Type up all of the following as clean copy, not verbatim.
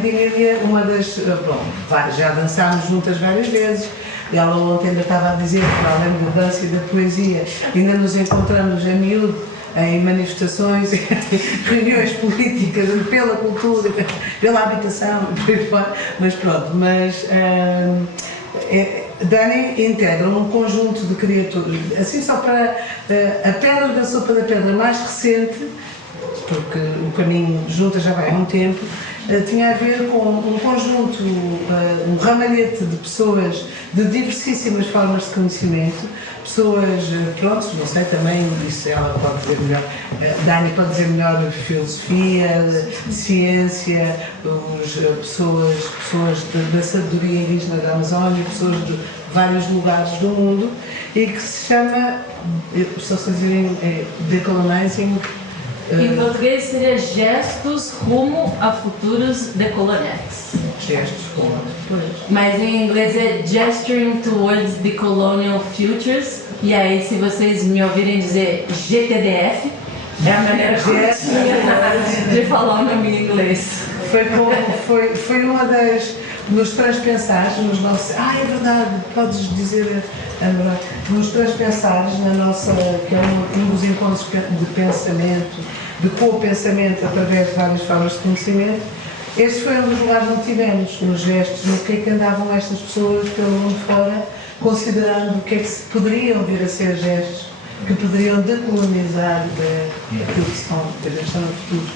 Dani tinha uma das... Bom, já dançámos juntas várias vezes. E ela ontem ainda estava a dizer que, além da dança e da poesia, ainda nos encontramos a miúdo em manifestações, reuniões políticas pela cultura, pela habitação, mas pronto, Dani integra um conjunto de criaturas, assim só para a pedra da sopa da pedra mais recente, porque o caminho juntas já vai há um tempo, tinha a ver com um conjunto, um ramalhete de pessoas de diversíssimas formas de conhecimento, pessoas, pronto, não sei também, isso ela pode dizer melhor, Dani pode dizer melhor, filosofia, ciência, pessoas da sabedoria indígena da Amazónia, pessoas de vários lugares do mundo, e que se chama, só se dizerem, Decolonizing. Em português seria Gestos rumo a futuros decoloniais. Gestos rumo. Mas em inglês é Gesturing Towards Decolonial Futures. E aí, se vocês me ouvirem dizer GTDF, é a maneira corretinha de falar o nome em inglês. Foi uma das... Nos transpensares, nos nossos... é verdade, podes dizer, André, nos transpensares, na nossa... que é um dos encontros de pensamento, de co-pensamento através de várias formas de conhecimento, este foi um dos lugares onde tivemos, nos gestos, no que é que andavam estas pessoas pelo mundo fora, considerando o que é que se poderiam vir a ser gestos, que poderiam decolonizar aquilo que são, que a gente chama de futuros.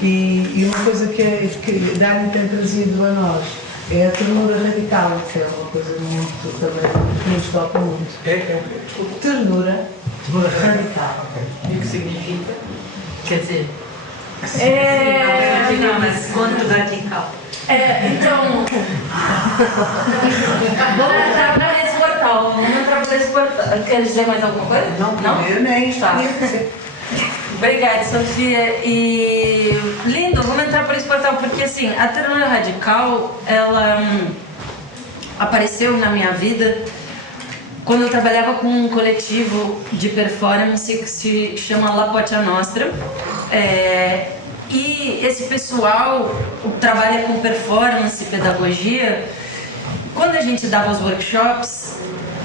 E uma coisa que Dani tem trazido a nós, é a ternura radical, que é uma coisa muito, também, que nos toca muito. Ternura radical. E o que significa? Quer dizer, mas quando radical? Então, vamos entrar para esse portal. Vamos entrar para esse portal. Quer dizer mais alguma coisa? Não? Eu nem está. Obrigada, Sofia. E lindo, vamos entrar por esse portal, porque assim, a ternura radical, ela apareceu na minha vida quando eu trabalhava com um coletivo de performance que se chama La Pocha Nostra. E esse pessoal trabalha com performance, pedagogia. Quando a gente dava os workshops,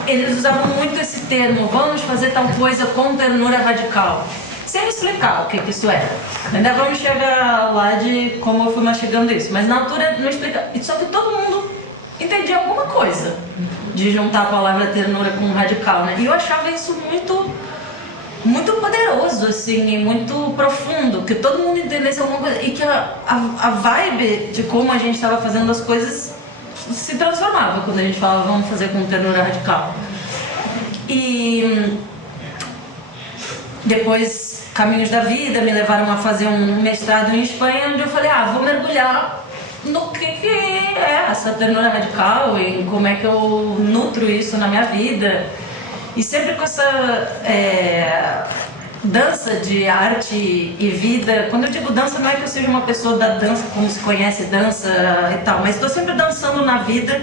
eles usavam muito esse termo, vamos fazer tal coisa com ternura radical, sem explicar o que isso era. Ainda vamos chegar lá de como eu fui mastigando isso, mas na altura não explica. Só que todo mundo entendia alguma coisa de juntar a palavra ternura com radical, né? E eu achava isso muito poderoso, assim, e muito profundo, que todo mundo entendesse alguma coisa e que a vibe de como a gente estava fazendo as coisas se transformava quando a gente falava vamos fazer com ternura radical. E depois, caminhos da vida me levaram a fazer um mestrado em Espanha, onde eu falei, vou mergulhar no que é essa ternura radical e como é que eu nutro isso na minha vida. E sempre com essa dança de arte e vida. Quando eu digo dança, não é que eu seja uma pessoa da dança, como se conhece dança e tal, mas estou sempre dançando na vida.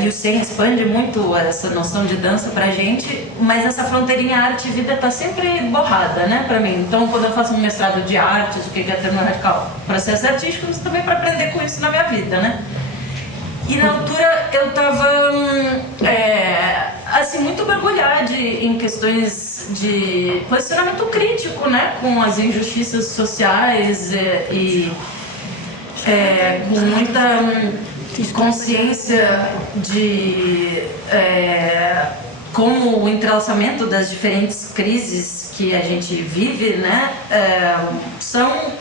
E o Sen expande muito essa noção de dança pra gente, mas essa fronteirinha arte e vida tá sempre borrada, né, pra mim. Então, quando eu faço um mestrado de artes, o que é ternura radical? Processo artístico, mas também para aprender com isso na minha vida, né? E na altura eu estava assim, muito mergulhada em questões de posicionamento crítico, né, com as injustiças sociais com muita consciência de como o entrelaçamento das diferentes crises que a gente vive, né, são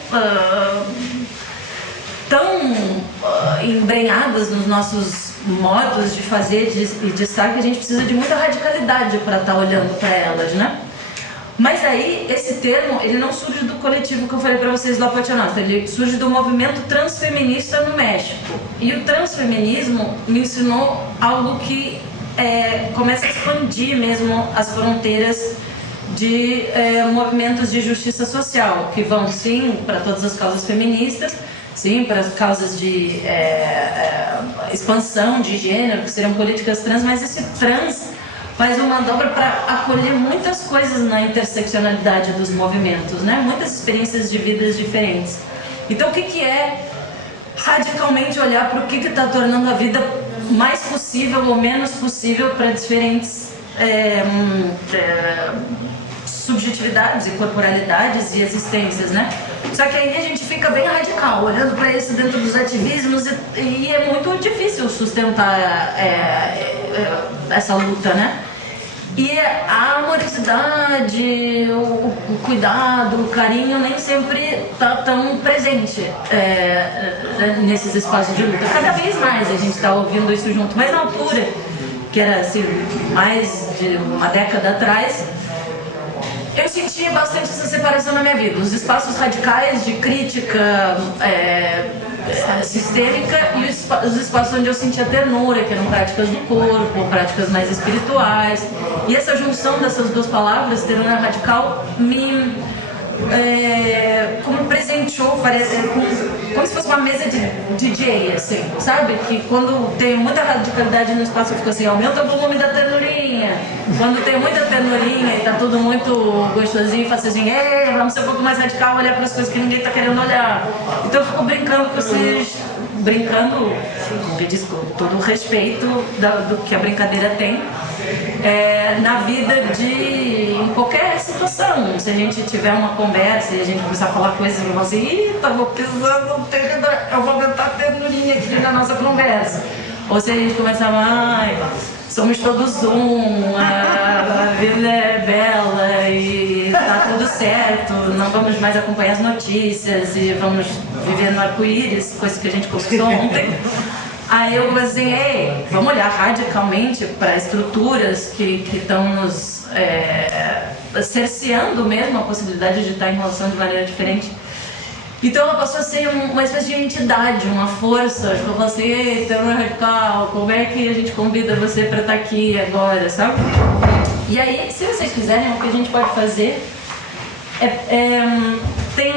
tão embrenhadas nos nossos modos de fazer e de estar que a gente precisa de muita radicalidade para estar olhando para elas, né? Mas aí, esse termo, ele não surge do coletivo que eu falei para vocês lá no Pocha Nostra, ele surge do movimento transfeminista no México. E o transfeminismo me ensinou algo que começa a expandir mesmo as fronteiras de movimentos de justiça social, que vão sim para todas as causas feministas, sim, para as causas de expansão de gênero, que seriam políticas trans, mas esse trans faz uma dobra para acolher muitas coisas na interseccionalidade dos movimentos, né? Muitas experiências de vidas diferentes. Então, o que é radicalmente olhar para o que está tornando a vida mais possível ou menos possível para diferentes subjetividades e corporalidades e existências, né? Só que aí a gente fica bem radical, olhando para isso dentro dos ativismos e é muito difícil sustentar essa luta, né? E a amorosidade, o cuidado, o carinho nem sempre está tão presente nesses espaços de luta. Cada vez mais a gente está ouvindo isso junto, mas na altura, que era assim, mais de uma década atrás, eu sentia bastante essa separação na minha vida. Os espaços radicais de crítica sistêmica e os espaços onde eu sentia ternura, que eram práticas do corpo, práticas mais espirituais. E essa junção dessas duas palavras, ternura radical, me como presenteou, parece, como se fosse uma mesa de DJ, assim, sabe? Que quando tem muita radicalidade no espaço, eu fico assim, aumenta o volume da ternurinha. Quando tem muita ternurinha e tá tudo muito gostosinho, faço assim, vamos ser um pouco mais radical, olhar para as coisas que ninguém tá querendo olhar. Então eu fico brincando com esses... Brincando, me desculpe, todo o respeito do que a brincadeira tem na vida em qualquer situação. Se a gente tiver uma conversa e a gente começar a falar coisas e falar assim, vou pisando, eu vou aumentar a ternurinha aqui na nossa conversa. Ou se a gente começar a somos todos a vida é bela e tá tudo certo, não vamos mais acompanhar as notícias e vamos viver no arco-íris, coisa que a gente conversou ontem. Aí eu comecei assim, vamos olhar radicalmente para estruturas que estão nos cerceando mesmo a possibilidade de estar em relação de maneira diferente. Então ela passou a ser uma espécie de entidade, uma força. Eu falei assim, eita, radical, como é que a gente convida você para estar aqui agora, sabe? E aí, se vocês quiserem, o que a gente pode fazer tem,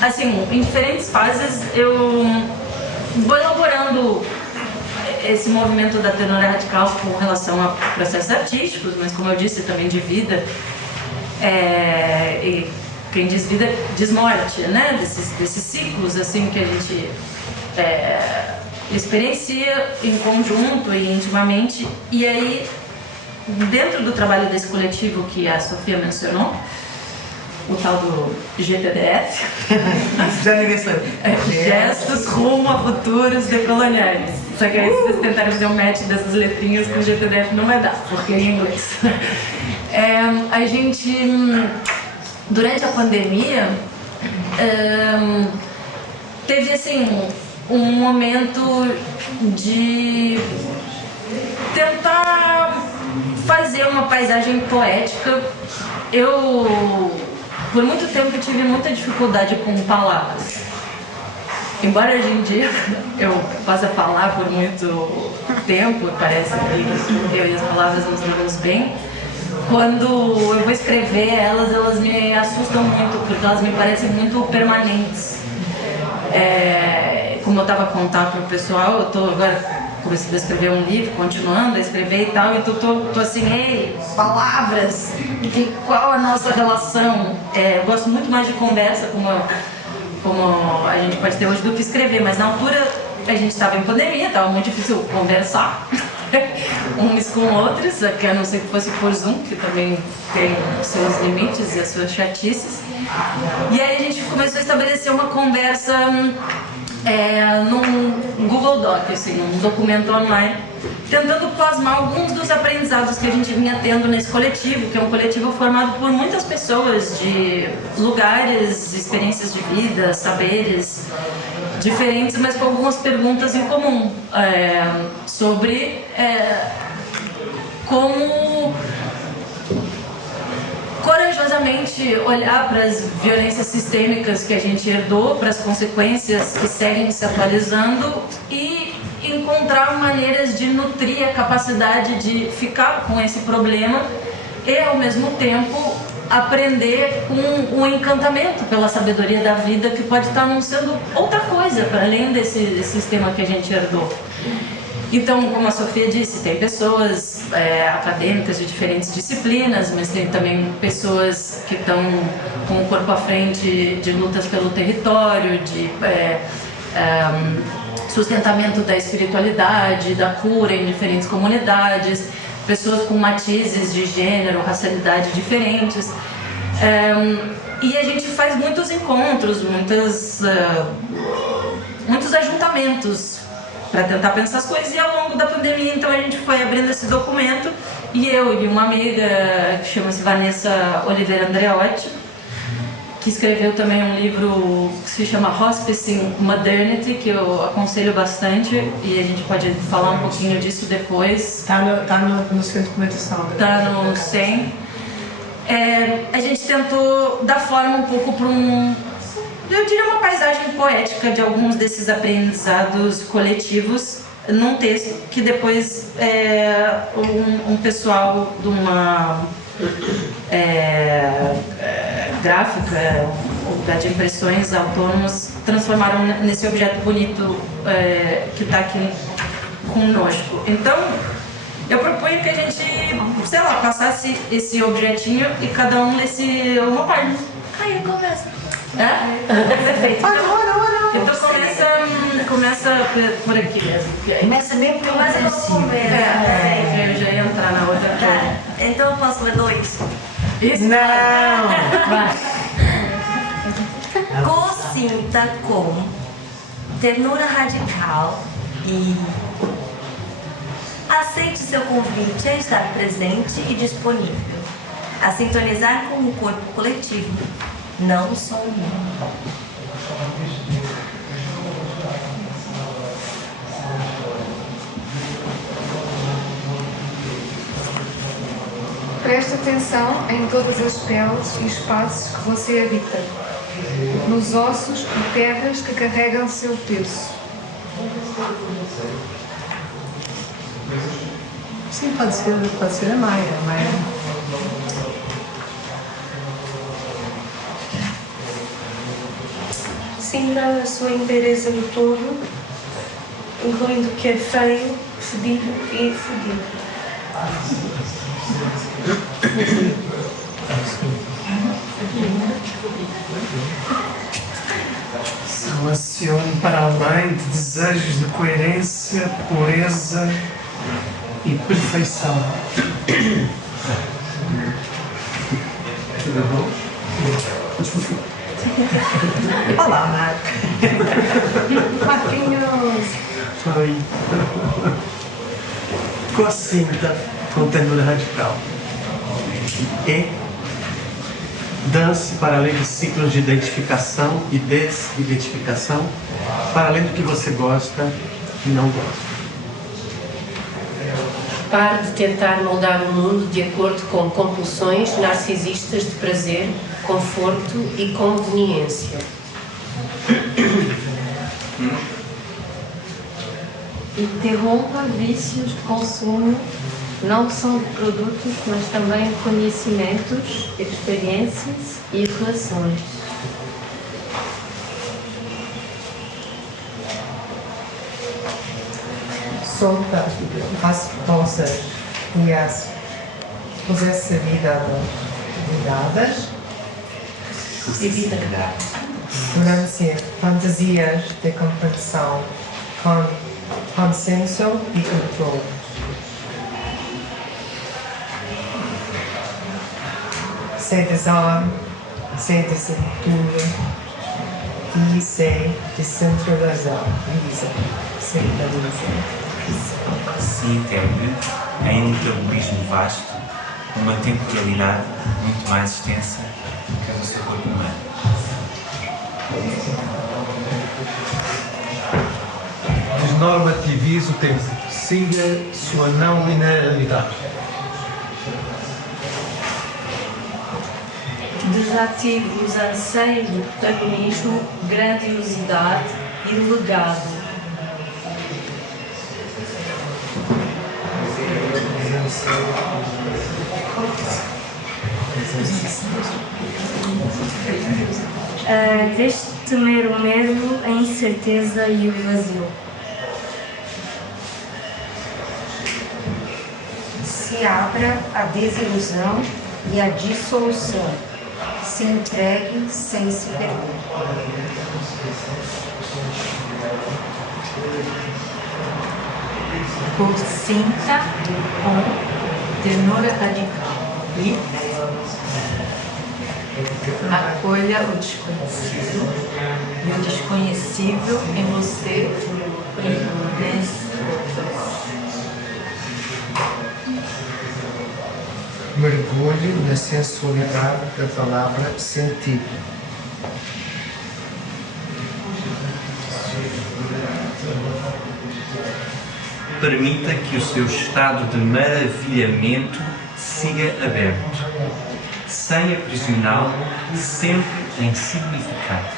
assim, em diferentes fases eu vou elaborando esse movimento da ternura radical com relação a processos artísticos, mas como eu disse, também de vida. E quem diz vida diz morte, né? Desses ciclos assim que a gente experiencia em conjunto e intimamente. E aí, dentro do trabalho desse coletivo que a Sofia mencionou, o tal do GTDF, Gestos Rumo a Futuros Decoloniais. Só que aí, se vocês tentarem fazer um match dessas letrinhas com o GTDF, não vai dar, porque é em inglês. A gente, durante a pandemia, teve assim um momento de tentar fazer uma paisagem poética. Eu, por muito tempo, tive muita dificuldade com palavras. Embora hoje em dia eu possa falar por muito tempo, parece que eu e as palavras nos damos bem, quando eu vou escrever elas me assustam muito, porque elas me parecem muito permanentes. Como eu estava a contar para o pessoal, eu estou agora começando a escrever um livro, continuando a escrever e tal, então tô assim, palavras, qual a nossa relação? Eu gosto muito mais de conversa, como a gente pode ter hoje, do que escrever, mas na altura a gente estava em pandemia, estava muito difícil conversar uns com outros, a não ser que fosse por Zoom, que também tem seus limites e as suas chatices. E aí a gente começou a estabelecer uma conversa num Google Doc, assim, num documento online, tentando plasmar alguns dos aprendizados que a gente vinha tendo nesse coletivo, que é um coletivo formado por muitas pessoas de lugares, experiências de vida, saberes diferentes, mas com algumas perguntas em comum sobre como corajosamente olhar para as violências sistêmicas que a gente herdou, para as consequências que seguem se atualizando e encontrar maneiras de nutrir a capacidade de ficar com esse problema e, ao mesmo tempo, aprender com o encantamento pela sabedoria da vida, que pode estar anunciando outra coisa para além desse sistema que a gente herdou. Então, como a Sofia disse, tem pessoas acadêmicas de diferentes disciplinas, mas tem também pessoas que estão com o corpo à frente de lutas pelo território, de sustentamento da espiritualidade, da cura em diferentes comunidades, pessoas com matizes de gênero, racialidade diferentes. E a gente faz muitos encontros, muitos ajuntamentos para tentar pensar as coisas, e ao longo da pandemia então a gente foi abrindo esse documento, e eu e uma amiga que chama-se Vanessa Oliveira Andreotti, que escreveu também um livro que se chama Hospicing Modernity, que eu aconselho bastante, e a gente pode falar um pouquinho disso depois. Está no seu documentação. Está no 100. A gente tentou dar forma um pouco para eu diria uma paisagem poética de alguns desses aprendizados coletivos num texto que depois um pessoal de uma gráfica de impressões autônomas transformaram nesse objeto bonito que está aqui conosco. Então, eu proponho que a gente, sei lá, passasse esse objetinho e cada um lesse uma página. Aí começa. Perfeito. Então começa por aqui. Começa mesmo pelo exercício. Eu já ia entrar na outra. Tá. Então eu posso ler dois? Isso? Não! Vai. Consinta com ternura radical e aceite seu convite a estar presente e disponível, a sintonizar com o corpo coletivo, não só o meu. Preste atenção em todas as peles e espaços que você habita, nos ossos e pedras que carregam seu peso. Sim, pode ser a Maia. Sinta a sua inteireza no todo, incluindo o que é feio, fedido e fodido. Selecione para além de desejos de coerência, pureza e perfeição. Tudo bom? Olá, Marco. Marquinhos. Oi. Consinta com ternura radical. E dance para além dos ciclos de identificação e desidentificação, para além do que você gosta e não gosta. Pare de tentar moldar o mundo de acordo com compulsões narcisistas de prazer, conforto e conveniência. Interrompa vícios de consumo, não só de produtos, mas também de conhecimentos, experiências e relações. Solta as respostas e as responsabilidades, durante fantasias de compreensão com consenso e controle. Se desarme, se desestrutura e se descentraliza. Se integre em um metabolismo vasto, uma temporalidade muito mais extensa que a do seu corpo humano. Desnormativize o tempo. Siga sua não linearidade. Desative os anseios de protagonismo, grandiosidade e legado. Deixe de temer o medo, a incerteza e o vazio. Se abra à desilusão e à dissolução. Se entregue sem se perder. Consinta com ternura radical e acolha o desconhecido e o desconhecível em você e nesse outro. Mergulhe na sensualidade da palavra sentido. Permita que o seu estado de maravilhamento siga aberto, sem aprisioná-lo, sempre em significado.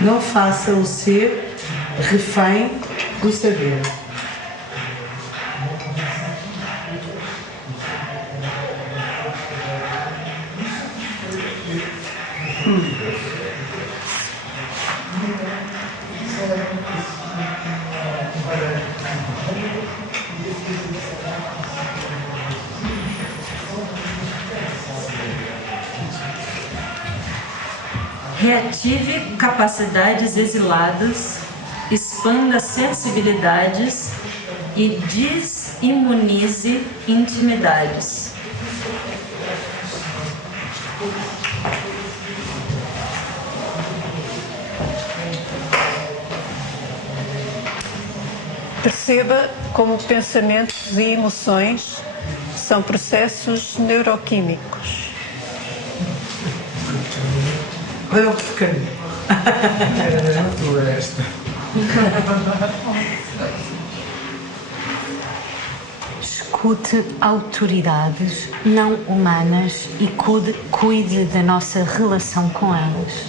Não faça o ser refém do saber. Reative capacidades exiladas, expanda sensibilidades e desimunize intimidades. Perceba como pensamentos e emoções são processos neuroquímicos. Olha o pequeno. Era mesmo tua esta. Escute autoridades não humanas e cuide da nossa relação com elas.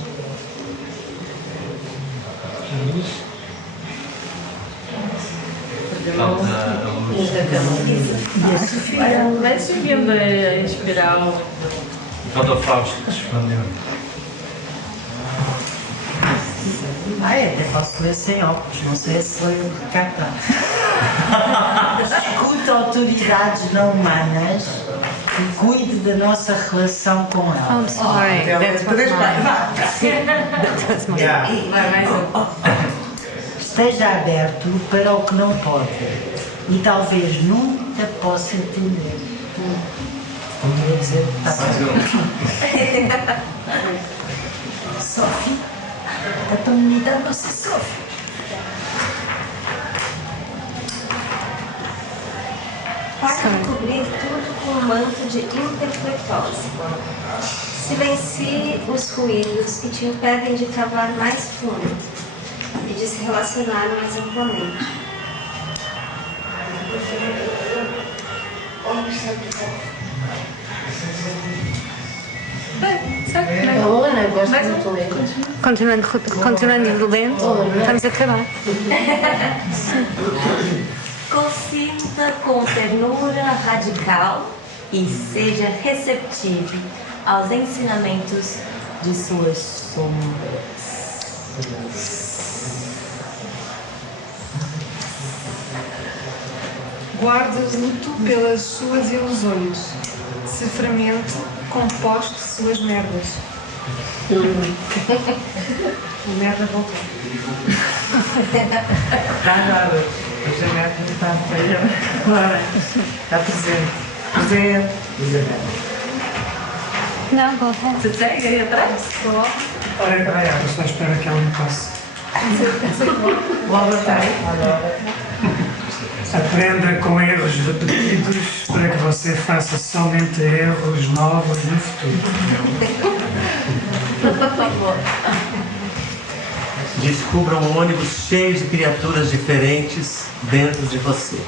E a Sofia vai subindo a espiral. Falta o Fausto que respondeu. Até posso ler sem óculos, não sei se foi o Ricardo. Escute autoridades não humanas e cuide da nossa relação com elas. I'm sorry, that's my Esteja aberto para o que não pode e talvez nunca possa entender. Queria dizer, Sofia, a tua unidade não se sofre. Pode cobrir tudo com um manto de interpretose. Silencie os ruídos que te impedem de cavar mais fundo e de se relacionar mais amplamente. Ana, gosto muito de ler. Continuando lento, estamos a acabar. Consinta com ternura radical e seja receptivo aos ensinamentos de suas sombras. Guarde luto pelas suas ilusões. Se fermente, composto suas merdas. A merda voltou. Está nada. Hoje a merda está feia. Está presente. Presente. Não, go ahead. Você segue aí atrás? Olha, eu só espero que ela me passe. Logo está aí. Aprenda com erros repetidos para que você faça somente erros novos no futuro. Descubra um ônibus cheio de criaturas diferentes dentro de você.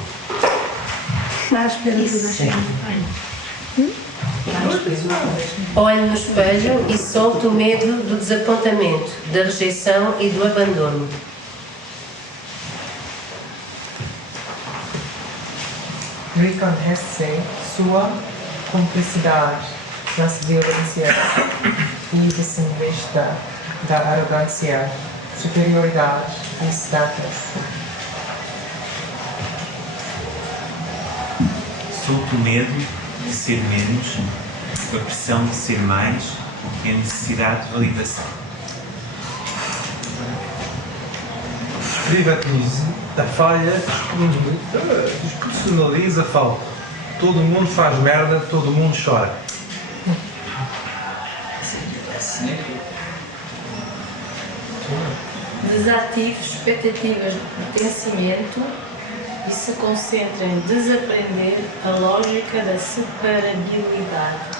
Olhe no espelho e solte o medo do desapontamento, da rejeição e do abandono. Reconhece sua cumplicidade nas violências e desista da arrogância, superioridade e status. Solte o medo de ser menos a pressão de ser mais e a necessidade de validação. Privatize a falha, despersonaliza a falta. Todo mundo faz merda, todo mundo chora. Desative expectativas de pertencimento e se concentra em desaprender a lógica da separabilidade.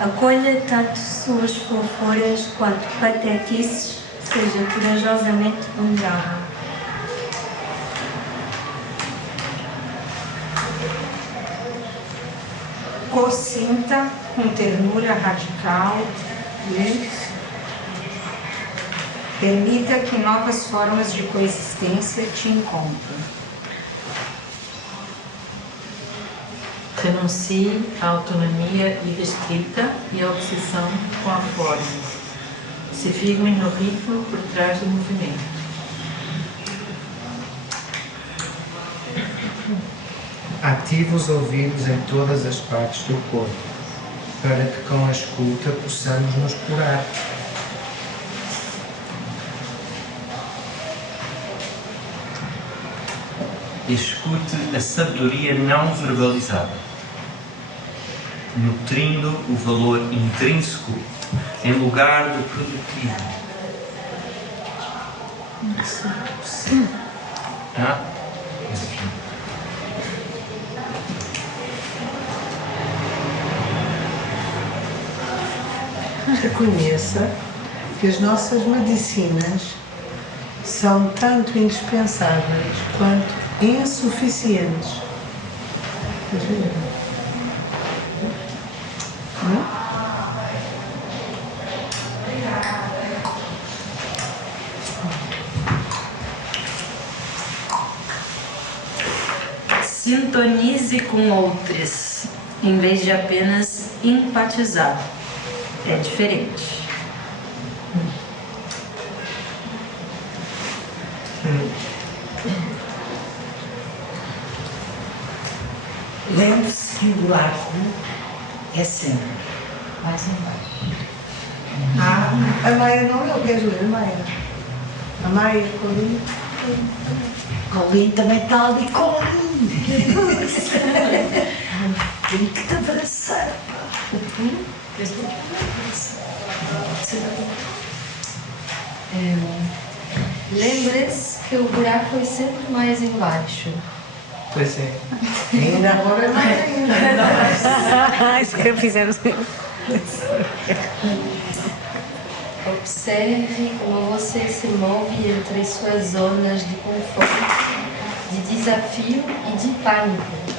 Acolha tanto suas fofuras quanto patetices, seja corajosamente vulnerável. Consinta com ternura radical e permita que novas formas de coexistência te encontrem. Renuncie à autonomia irrestrita e à obsessão com a forma. Se firme no ritmo por trás do movimento. Ative os ouvidos em todas as partes do corpo, para que com a escuta possamos nos curar. Escute a sabedoria não verbalizada, nutrindo o valor intrínseco em lugar do produtivo. Reconheça que as nossas medicinas são tanto indispensáveis quanto insuficientes. Sintonize com outros, em vez de apenas empatizar. É diferente. Lembre-se que o buraco é sempre mais embaixo. A Maia não é o que és ler, a Maia. A Maia, Colinho. Colinho também está ali, Colinho. Tem que te abraçar. Lembre-se que o buraco é sempre mais embaixo. Pois é. Ainda agora é mais ainda. Isso que fizemos. Observe como você se move entre suas zonas de conforto, de desafio e de pânico.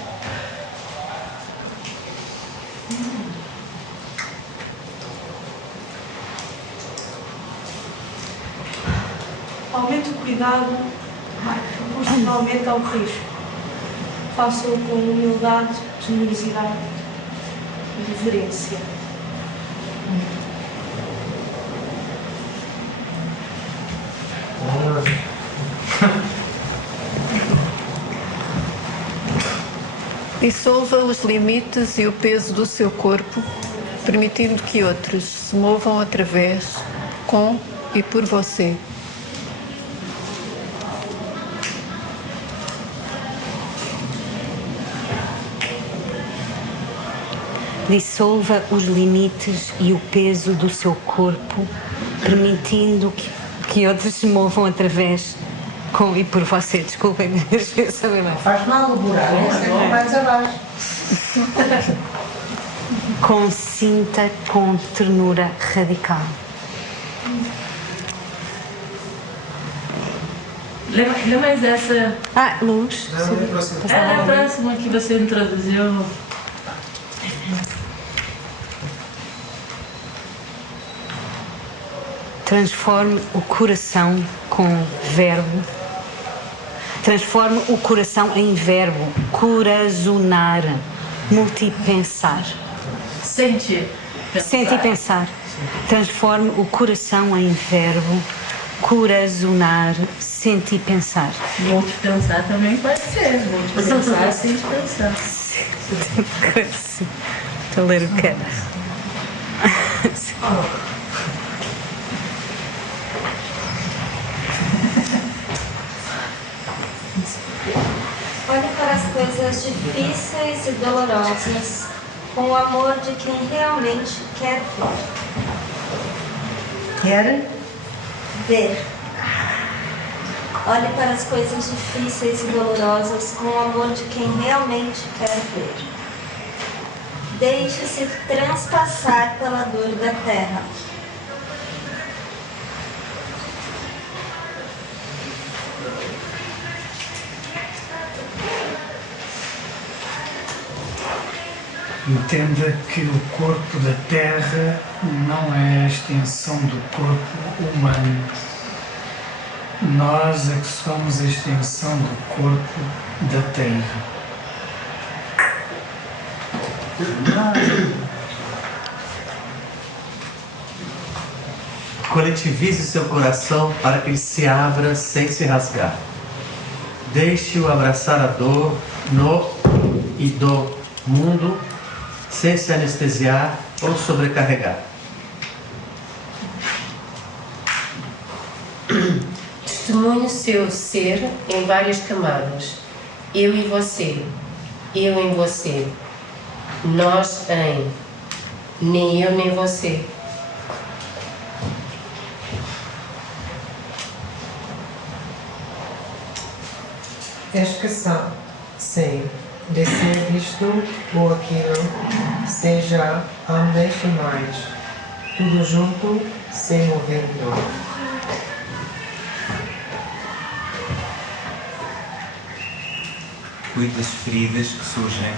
Aumente o cuidado, proporcionalmente ao risco. Faça-o com humildade, generosidade e reverência. Dissolva os limites e o peso do seu corpo, permitindo que outros se movam através, com e por você. Dissolva os limites e o peso do seu corpo, permitindo que outros se movam através, com e por você. Desculpem, deixa eu saber mais. Faz mal o buraco, é mais abaixo. Consinta com ternura radical. Lê mais essa. Luz. É a próxima que você introduziu. Transforme o coração com verbo. Transforme o coração em verbo. Corazonar. Multipensar. Sentir. Sentir e pensar. Transforme o coração em verbo. Corazonar. sentir pensar. Multipensar também pode ser. Multipensar sem pensar. Estou a ler o que Olhe para as coisas difíceis e dolorosas com o amor de quem realmente quer ver. Quer Ver. Olhe para as coisas difíceis e dolorosas com o amor de quem realmente quer ver. Deixe-se transpassar pela dor da terra. Entenda que o corpo da Terra não é a extensão do corpo humano. Nós é que somos a extensão do corpo da Terra. Coletivize seu coração para que ele se abra sem se rasgar. Deixe-o abraçar a dor no e do mundo sem se anestesiar ou sobrecarregar. Testemunhe seu ser em várias camadas. Eu e você. Eu em você. Nós em. Nem eu nem você. Esqueça, sim, de ser isto ou aquilo, seja ambas e mais, tudo junto, sem movimento. Cuide das feridas que surgem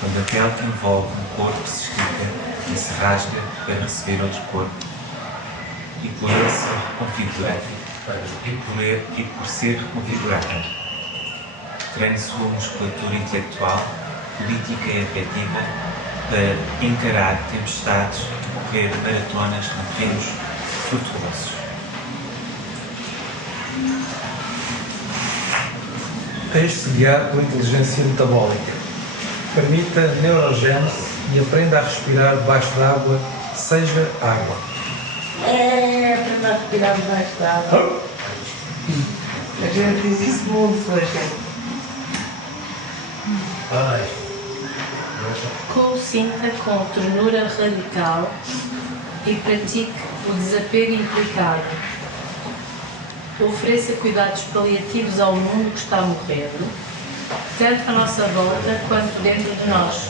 quando a pele que envolve um corpo se estica e se rasga para receber outro corpo e por ele se reconfigurar e por ser reconfigurada. Treine sua musculatura intelectual, política e afetiva para encarar tempestades e correr maratonas em terrenos frutuosos. Deixe-se guiar pela inteligência metabólica. Permita neurogênese e aprenda a respirar debaixo d'água, seja água. Aprenda a respirar debaixo d'água. A gente diz isso muito hoje. Consinta com ternura radical e pratique o desapego implicado. Ofereça cuidados paliativos ao mundo que está morrendo, tanto à nossa volta quanto dentro de nós.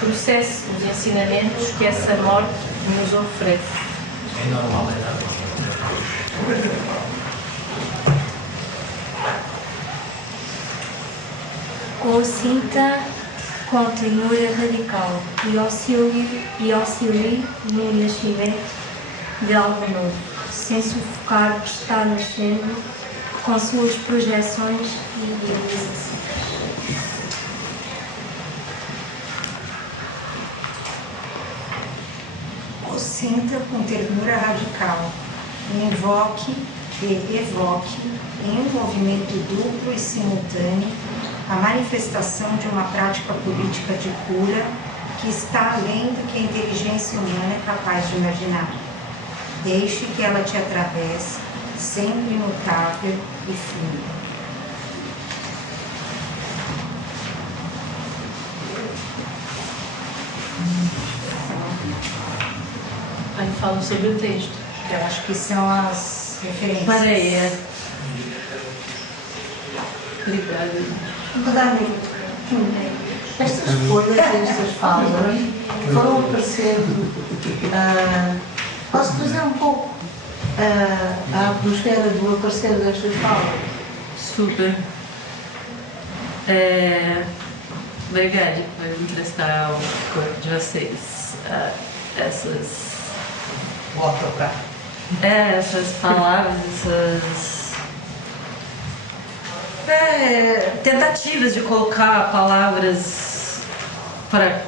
Processe os ensinamentos que essa morte nos oferece. É normal, Consinta com ternura radical e auxilie no nascimento de algo novo, sem sufocar o que está nascendo com suas projeções e idealizações. Sinta com ternura radical, invoque e evoque em um movimento duplo e simultâneo a manifestação de uma prática política de cura que está além do que a inteligência humana é capaz de imaginar. Deixe que ela te atravesse, sempre imutável e fluida. Aí fala sobre o texto. Eu acho que são as referências. Pareia. Obrigada. Estas folhas, estas falas, foram aparecendo. Posso trazer um pouco a atmosfera do aparecer destas falas? Super. Obrigada por me emprestar ao corpo de vocês essas. Vou tocar. Essas palavras, essas. Tentativas de colocar palavras para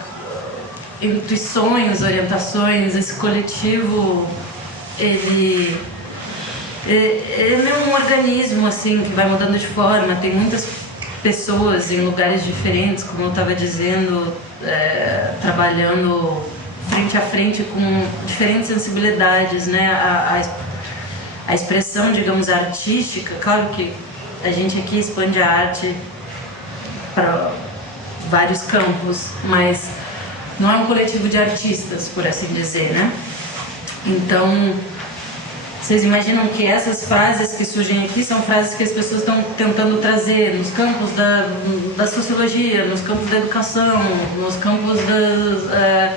intuições, orientações. Esse coletivo, ele ele é um organismo assim que vai mudando de forma, tem muitas pessoas em lugares diferentes, como eu estava dizendo, trabalhando frente a frente com diferentes sensibilidades, né? A expressão, digamos, artística, claro que a gente aqui expande a arte para vários campos, mas não é um coletivo de artistas, por assim dizer, né? Então, vocês imaginam que essas frases que surgem aqui são frases que as pessoas estão tentando trazer nos campos da sociologia, nos campos da educação, nos campos das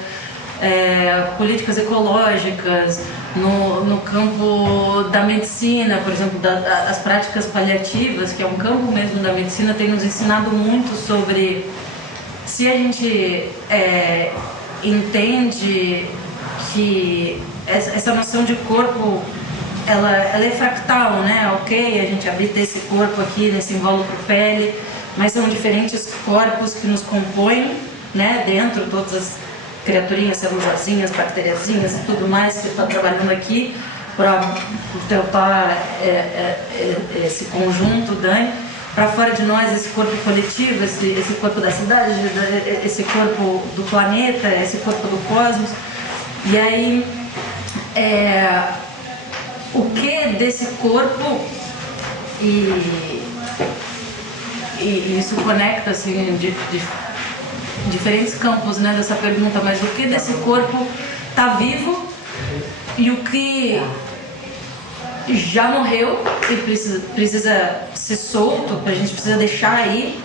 políticas ecológicas, no campo da medicina, por exemplo, as práticas paliativas, que é um campo mesmo da medicina, tem nos ensinado muito sobre se a gente entende que essa noção de corpo ela é fractal, né? Ok, a gente habita esse corpo aqui, nesse invólucro pele, mas são diferentes corpos que nos compõem, né? Dentro, todas as criaturinhas, celulosinhas, bacteriazinhas e tudo mais que está trabalhando aqui para tentar esse conjunto, Dani, para fora de nós, esse corpo coletivo, esse corpo da cidade, esse corpo do planeta, esse corpo do cosmos. E aí, o que desse corpo, e isso conecta assim, de diferentes campos, né, dessa pergunta, mas o que desse corpo está vivo e o que já morreu e precisa ser solto, a gente precisa deixar aí,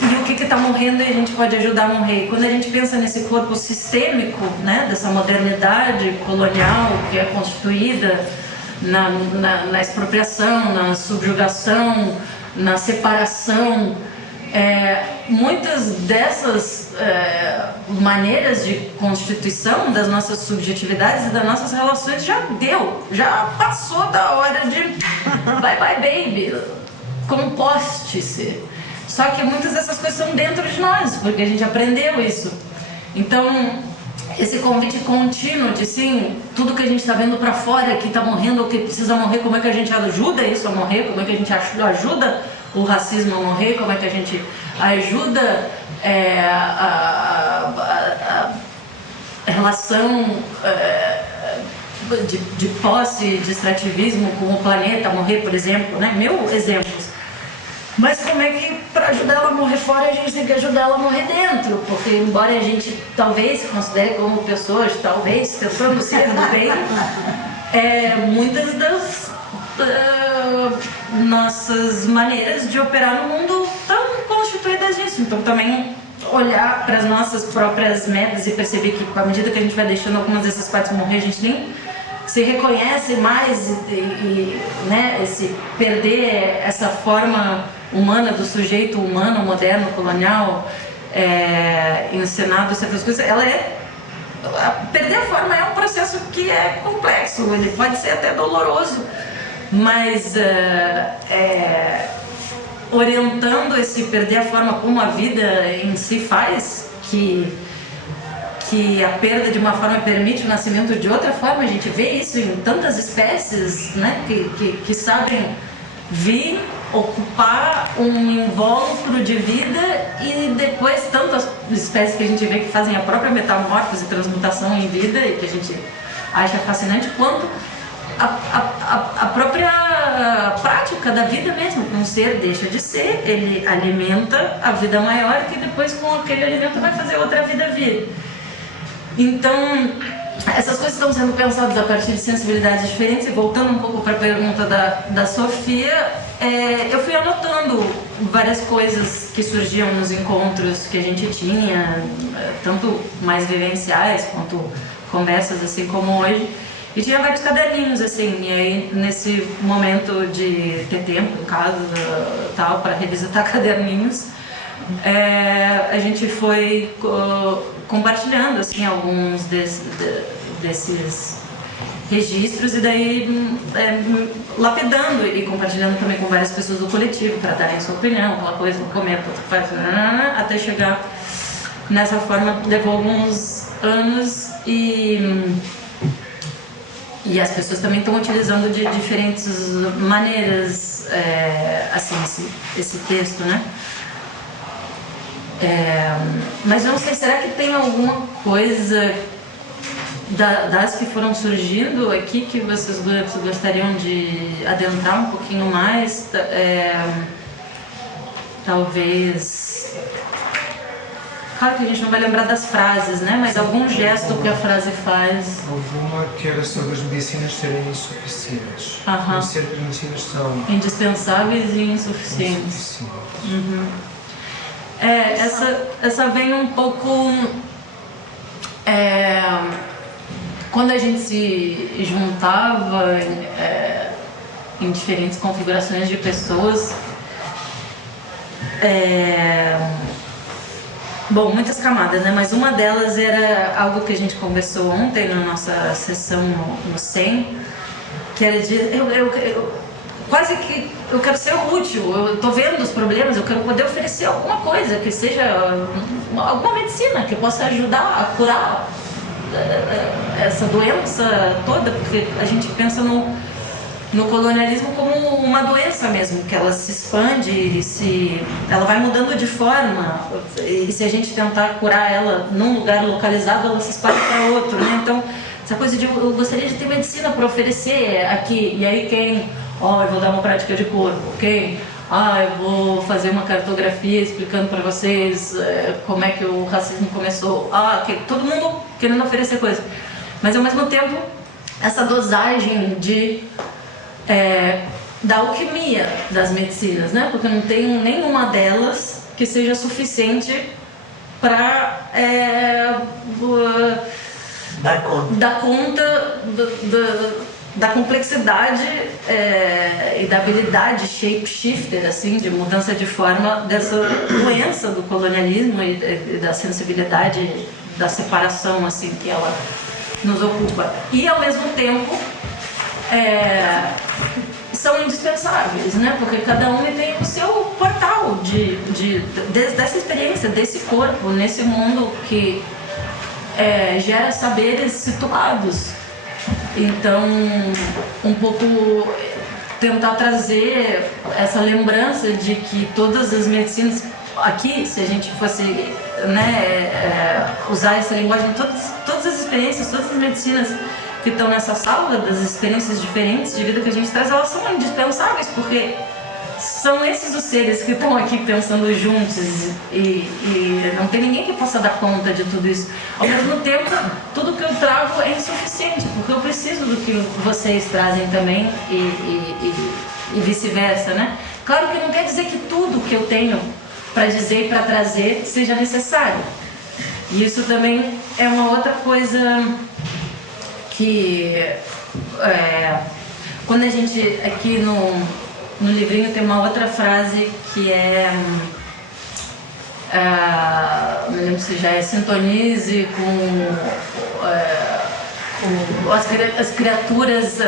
e o que está morrendo e a gente pode ajudar a morrer. Quando a gente pensa nesse corpo sistêmico, né, dessa modernidade colonial que é constituída na expropriação, na subjugação, na separação, muitas dessas maneiras de constituição das nossas subjetividades e das nossas relações já passou da hora de bye bye baby, composte-se. Só que muitas dessas coisas são dentro de nós, porque a gente aprendeu isso. Então, esse convite contínuo de sim, tudo que a gente está vendo para fora, que está morrendo ou que precisa morrer, como é que a gente ajuda isso a morrer, como é que a gente ajuda o racismo a morrer, como é que a gente ajuda a relação de posse, de extrativismo com o planeta a morrer, por exemplo, né? Meu exemplo. Mas como é que para ajudar ela a morrer fora, a gente tem que ajudar ela a morrer dentro? Porque embora a gente talvez se considere como pessoas, talvez tentando ser do bem, muitas das nossas maneiras de operar no mundo estão constituídas disso. Então também olhar para as nossas próprias metas e perceber que à medida que a gente vai deixando algumas dessas partes morrer, a gente nem se reconhece mais né, esse perder essa forma humana do sujeito humano, moderno, colonial, ensinado certas coisas, perder a forma é um processo que é complexo, ele pode ser até doloroso, mas orientando esse perder a forma como a vida em si faz, que a perda de uma forma permite o nascimento de outra forma. A gente vê isso em tantas espécies, né, que sabem vir, ocupar um invólucro de vida, e depois tantas espécies que a gente vê que fazem a própria metamorfose, transmutação em vida, e que a gente acha fascinante, quanto a própria prática da vida mesmo. Um ser deixa de ser, ele alimenta a vida maior, que depois com aquele alimento vai fazer outra vida vir. Então, essas coisas estão sendo pensadas a partir de sensibilidades diferentes. E voltando um pouco para a pergunta da Sofia, eu fui anotando várias coisas que surgiam nos encontros que a gente tinha, tanto mais vivenciais quanto conversas assim como hoje. E tinha vários caderninhos, assim, e aí nesse momento de ter tempo em casa tal, para revisitar caderninhos, a gente foi compartilhando assim, alguns desses registros, e daí lapidando e compartilhando também com várias pessoas do coletivo para darem sua opinião, aquela coisa, comenta, faz, até chegar nessa forma. Levou alguns anos, e E as pessoas também estão utilizando de diferentes maneiras, assim, esse texto, né? Mas eu não sei, será que tem alguma coisa das que foram surgindo aqui que vocês gostariam de adentrar um pouquinho mais? Talvez... Claro que a gente não vai lembrar das frases, né? Mas algum gesto que a frase faz. Alguma que era sobre as medicinas serem insuficientes. Aham. Ser que as medicinas são Indispensáveis e insuficientes. Uhum. Essa vem um pouco... quando a gente se juntava em diferentes configurações de pessoas, bom, muitas camadas, né? Mas uma delas era algo que a gente conversou ontem na nossa sessão no SEM, que era de... quase que eu quero ser útil, eu estou vendo os problemas, eu quero poder oferecer alguma coisa, que seja alguma medicina que possa ajudar a curar essa doença toda, porque a gente pensa no colonialismo como uma doença mesmo, que ela se expande e ela vai mudando de forma, e se a gente tentar curar ela num lugar localizado, ela se espalha para outro, né? Então, essa coisa de eu gostaria de ter medicina para oferecer aqui, e aí quem, eu vou dar uma prática de corpo, quem, eu vou fazer uma cartografia explicando para vocês como é que o racismo começou, todo mundo querendo oferecer coisa, mas ao mesmo tempo essa dosagem da alquimia das medicinas, né? Porque não tem nenhuma delas que seja suficiente para dar conta da complexidade e da habilidade shapeshifter, assim, de mudança de forma dessa doença do colonialismo e da sensibilidade da separação, assim, que ela nos ocupa. E ao mesmo tempo são indispensáveis, né? Porque cada um tem o seu portal dessa experiência, desse corpo, nesse mundo que gera saberes situados. Então, um pouco tentar trazer essa lembrança de que todas as medicinas aqui, se a gente fosse, né, usar essa linguagem, todas as experiências, todas as medicinas que estão nessa sala, das experiências diferentes de vida que a gente traz, elas são indispensáveis, porque são esses os seres que estão aqui pensando juntos e não tem ninguém que possa dar conta de tudo isso. Ao mesmo tempo, tudo que eu trago é insuficiente, porque eu preciso do que vocês trazem também e vice-versa, né? Claro que não quer dizer que tudo que eu tenho para dizer e para trazer seja necessário. E isso também é uma outra coisa que quando a gente aqui no livrinho tem uma outra frase que não lembro se já sintonize com as criaturas.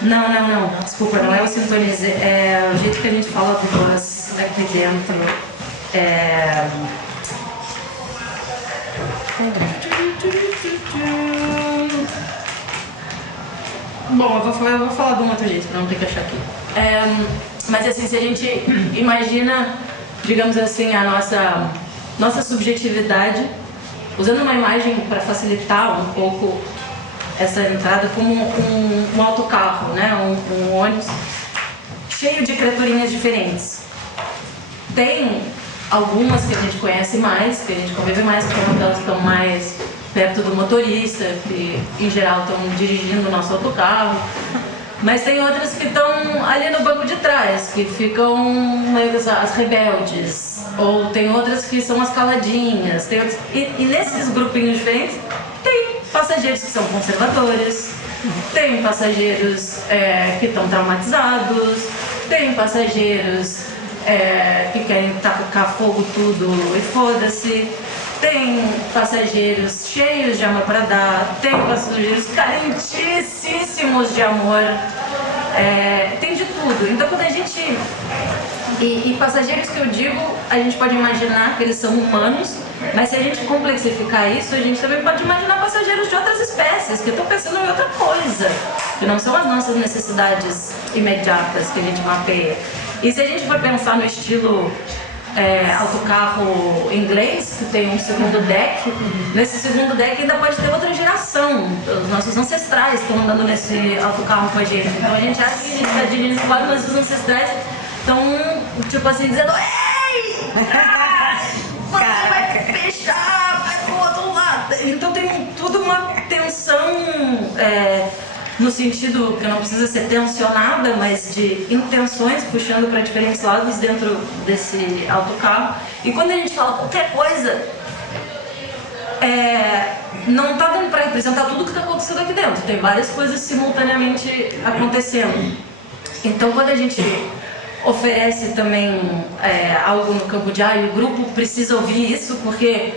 Não, desculpa, não é o sintonize, é o jeito que a gente fala do voz aqui dentro. Bom, eu vou falar de um outro jeito, para não ter que achar aqui. Mas assim, se a gente imagina, digamos assim, a nossa subjetividade, usando uma imagem para facilitar um pouco essa entrada, como um autocarro, né? um ônibus cheio de criaturinhas diferentes. Tem algumas que a gente conhece mais, que a gente convive mais, porque elas estão mais perto do motorista, que em geral estão dirigindo o nosso autocarro, mas tem outras que estão ali no banco de trás, que ficam as rebeldes, ou tem outras que são as caladinhas, e nesses grupinhos diferentes tem passageiros que são conservadores, tem passageiros que estão traumatizados, tem passageiros que querem tacar fogo tudo e foda-se, tem passageiros cheios de amor para dar, tem passageiros carentíssimos de amor, tem de tudo. Então quando a gente E passageiros que eu digo, a gente pode imaginar que eles são humanos, mas se a gente complexificar isso, a gente também pode imaginar passageiros de outras espécies, que estão pensando em outra coisa, que não são as nossas necessidades imediatas que a gente mapeia. E se a gente for pensar no estilo autocarro inglês, que tem um segundo deck, nesse segundo deck ainda pode ter outra geração. Os nossos ancestrais estão andando nesse autocarro com a gente. Então a gente acha que a gente está dirigindo fora, mas os ancestrais estão, tipo assim, dizendo: ei! Você vai fechar, vai pro outro lado. Então tem toda uma tensão, no sentido que não precisa ser tensionada, mas de intenções puxando para diferentes lados dentro desse autocarro. E quando a gente fala qualquer coisa, não está dando para representar tudo o que está acontecendo aqui dentro. Tem várias coisas simultaneamente acontecendo. Então quando a gente oferece também algo no campo de o grupo precisa ouvir isso, porque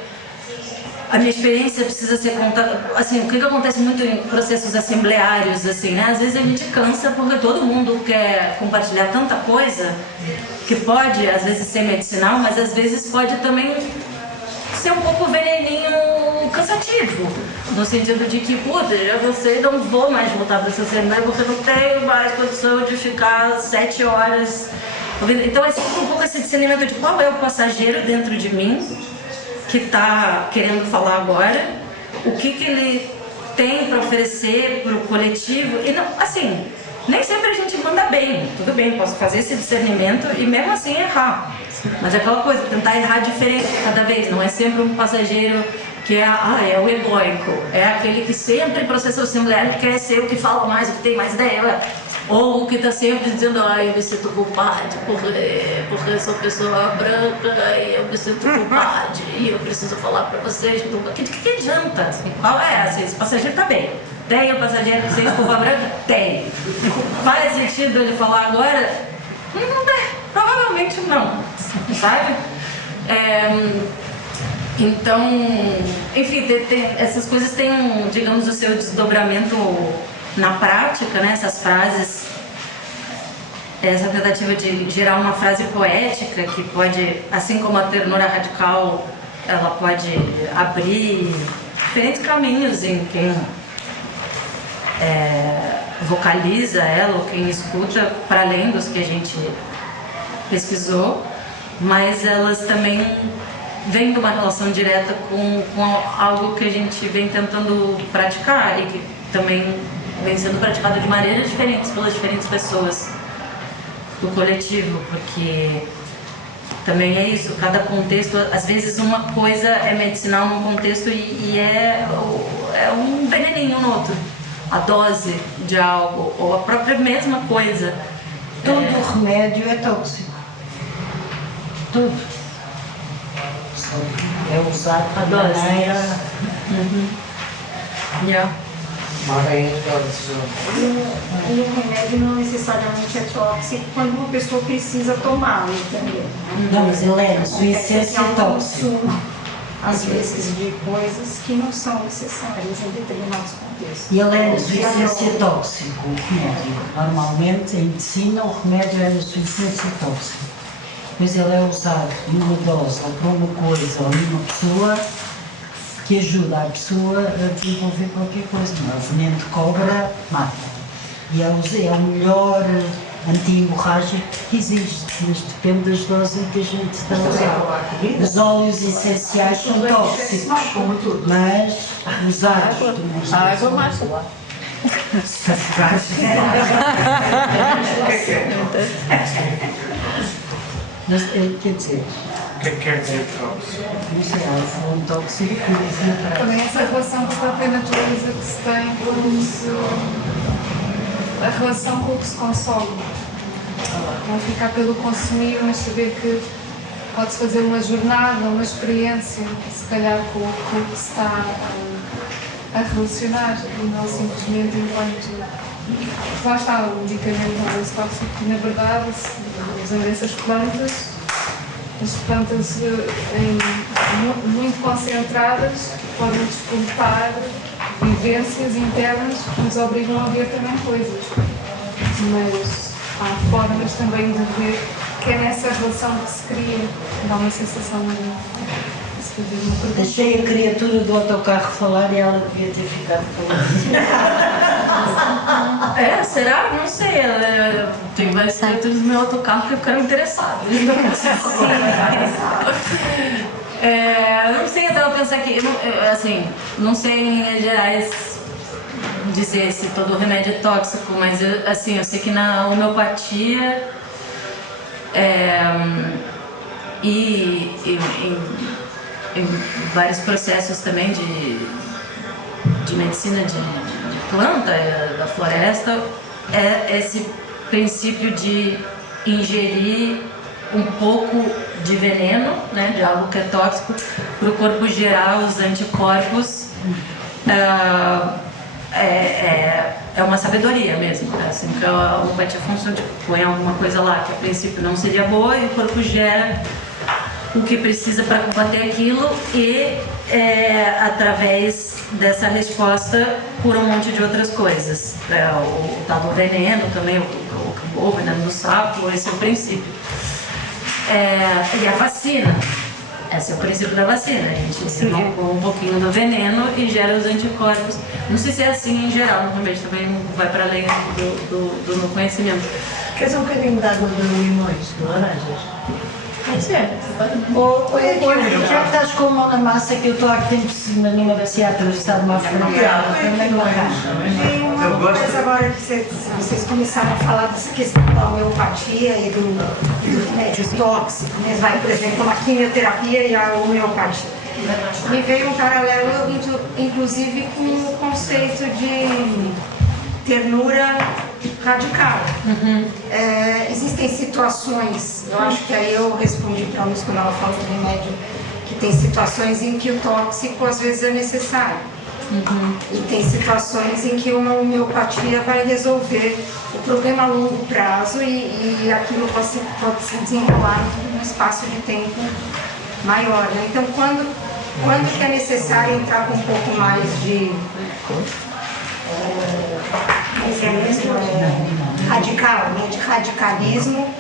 a minha experiência precisa ser contada. Assim, o que acontece muito em processos assembleários, assim, né? Às vezes a gente cansa porque todo mundo quer compartilhar tanta coisa que pode, às vezes, ser medicinal, mas às vezes pode também ser um pouco veneninho cansativo. No sentido de que, puta, já você não vou mais voltar para essa assembleia porque não tenho mais condição de ficar 7 horas. Então é sempre um pouco esse discernimento de qual é o passageiro dentro de mim que está querendo falar agora, o que ele tem para oferecer para o coletivo. E não, assim, nem sempre a gente manda bem. Tudo bem, posso fazer esse discernimento e mesmo assim errar. Mas é aquela coisa, tentar errar diferente cada vez. Não é sempre um passageiro que é o egóico. É aquele que sempre em processo assembleário quer ser o que fala mais, o que tem mais ideia. Ou o que está sempre dizendo: eu me sinto culpado porque eu sou pessoa branca e eu me sinto culpado e eu preciso falar para vocês. O que adianta? Assim, qual é? Assim, esse passageiro está bem. Tem o passageiro que sem culpa branca? Tem. Faz sentido ele falar agora? Não tem. Provavelmente não. Sabe? Então, enfim, essas coisas têm, digamos, o seu desdobramento na prática, né? Essas frases, essa tentativa de gerar uma frase poética que pode, assim como a ternura radical, ela pode abrir diferentes caminhos em quem vocaliza ela ou quem escuta, para além dos que a gente pesquisou, mas elas também vêm de uma relação direta com algo que a gente vem tentando praticar e que também vem sendo praticado de maneiras diferentes pelas diferentes pessoas do coletivo, porque também é isso, cada contexto, às vezes uma coisa é medicinal num contexto e é um veneninho no outro, a dose de algo, ou a própria mesma coisa. Todo remédio é tóxico. Tudo. É usado a dose. E o remédio não necessariamente é tóxico quando uma pessoa precisa tomá-lo, entendeu? Não, mas ele é na sua essência tóxico. Às vezes de coisas que não são necessárias em determinados contextos. E ele é na sua essência tóxico, o remédio. Normalmente, em medicina, o remédio é na sua essência tóxico. Pois ele é usado numa dose, ou para uma coisa, ou numa pessoa, que ajuda a pessoa a desenvolver qualquer coisa. O veneno de cobra mata. E é o melhor anti-hemorrágico que existe, mas depende das doses que a gente está a usar. Os óleos essenciais são tóxicos, mas usados... A água mata. Mas, quer dizer... O que quer dizer tóxico? Não sei, há um tóxico que diz... Também essa relação com a própria natureza que se tem a relação com o que se consome. Não ficar pelo consumir, mas saber que pode-se fazer uma jornada, uma experiência, se calhar com o que se está a relacionar, e não simplesmente enquanto... Lá está o medicamento não é tóxico, que na verdade, usando essas plantas, as plantas muito concentradas podem despertar vivências internas que nos obrigam a ver também coisas. Mas há formas também de ver que é nessa relação que se cria, dá uma sensação de se fazer uma pergunta. Deixei a criatura do autocarro falar e ela devia ter ficado calada. Será? Não sei. Tem várias criaturas no meu autocarro que ficaram interessadas. Não sei, eu tava pensando aqui, assim, não sei em linhas gerais dizer se todo remédio é tóxico, mas eu sei que na homeopatia e em vários processos também de medicina de planta, da floresta, é esse princípio de ingerir um pouco de veneno, né, de algo que é tóxico, para o corpo gerar os anticorpos. É uma sabedoria mesmo, assim que a homeopatia funciona, tipo, põe alguma coisa lá que a princípio não seria boa e o corpo gera o que precisa para combater aquilo e através dessa resposta cura um monte de outras coisas. O tal do veneno também, o veneno do sapo, esse é o princípio. E a vacina, esse é o princípio da vacina, a gente inocula um pouquinho do veneno e gera os anticorpos. Não sei se é assim em geral, no remédio também vai para além do meu conhecimento. Queres um bocadinho de água de limões, de laranjas? Pode ser. Já que estás com a mão na massa, que eu estou há tempo numa bacia atravessada de uma fronteira, também não Tem uma coisa agora que vocês começaram a falar dessa questão da homeopatia e do remédio tóxico, né? Vai, por exemplo, a quimioterapia e a homeopatia. Me veio um paralelo, inclusive, com o conceito de ternura radical. Existem situações, eu acho que aí eu respondi para a Luz quando ela falou do remédio, que tem situações em que o tóxico às vezes é necessário. E tem situações em que uma homeopatia vai resolver o problema a longo prazo e aquilo pode se desenrolar num espaço de tempo maior. Né? Então, quando que é necessário entrar com um pouco mais de radical, né? De radicalismo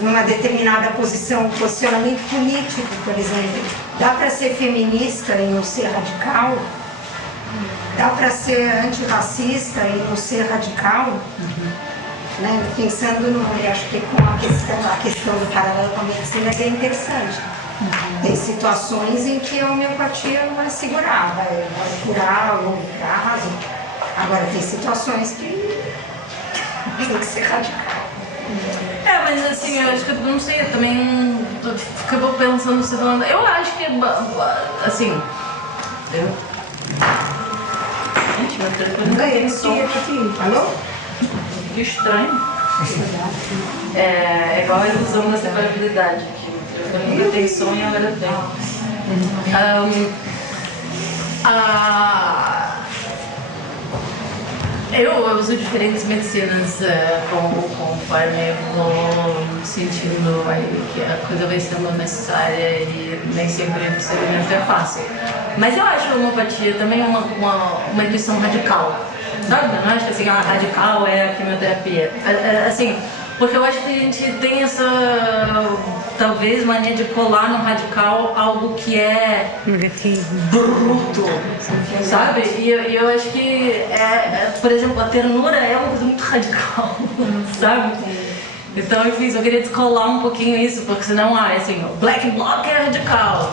numa determinada posicionamento político, por exemplo. Dá para ser feminista e não ser radical? Dá para ser antirracista e não ser radical? Né? Pensando acho que com a questão do paralelo com a medicina é bem interessante. Tem situações em que a homeopatia não vai segurar, vai curar a longo prazo. Agora tem situações que tem que ser radical. Mas assim, eu acho que eu não sei, eu também acabou pensando, você falando, eu acho que assim, gente, meu telefone não tem som. Alô? Que estranho. É igual a ilusão da separabilidade, que o telefone nunca tem som e agora tem. Eu uso diferentes medicinas conforme eu vou sentindo aí que a coisa vai sendo necessária e nem sempre o procedimento é fácil. Mas eu acho a homeopatia também uma intuição radical, sabe? Eu não acho que assim, radical é a quimioterapia. Assim, porque eu acho que a gente tem essa, talvez, mania de colar no radical algo que é bruto, sabe? E eu acho que, por exemplo, a ternura é uma coisa muito radical, sabe? Então, enfim, eu queria descolar um pouquinho isso, porque senão, assim, o Black Bloc é radical.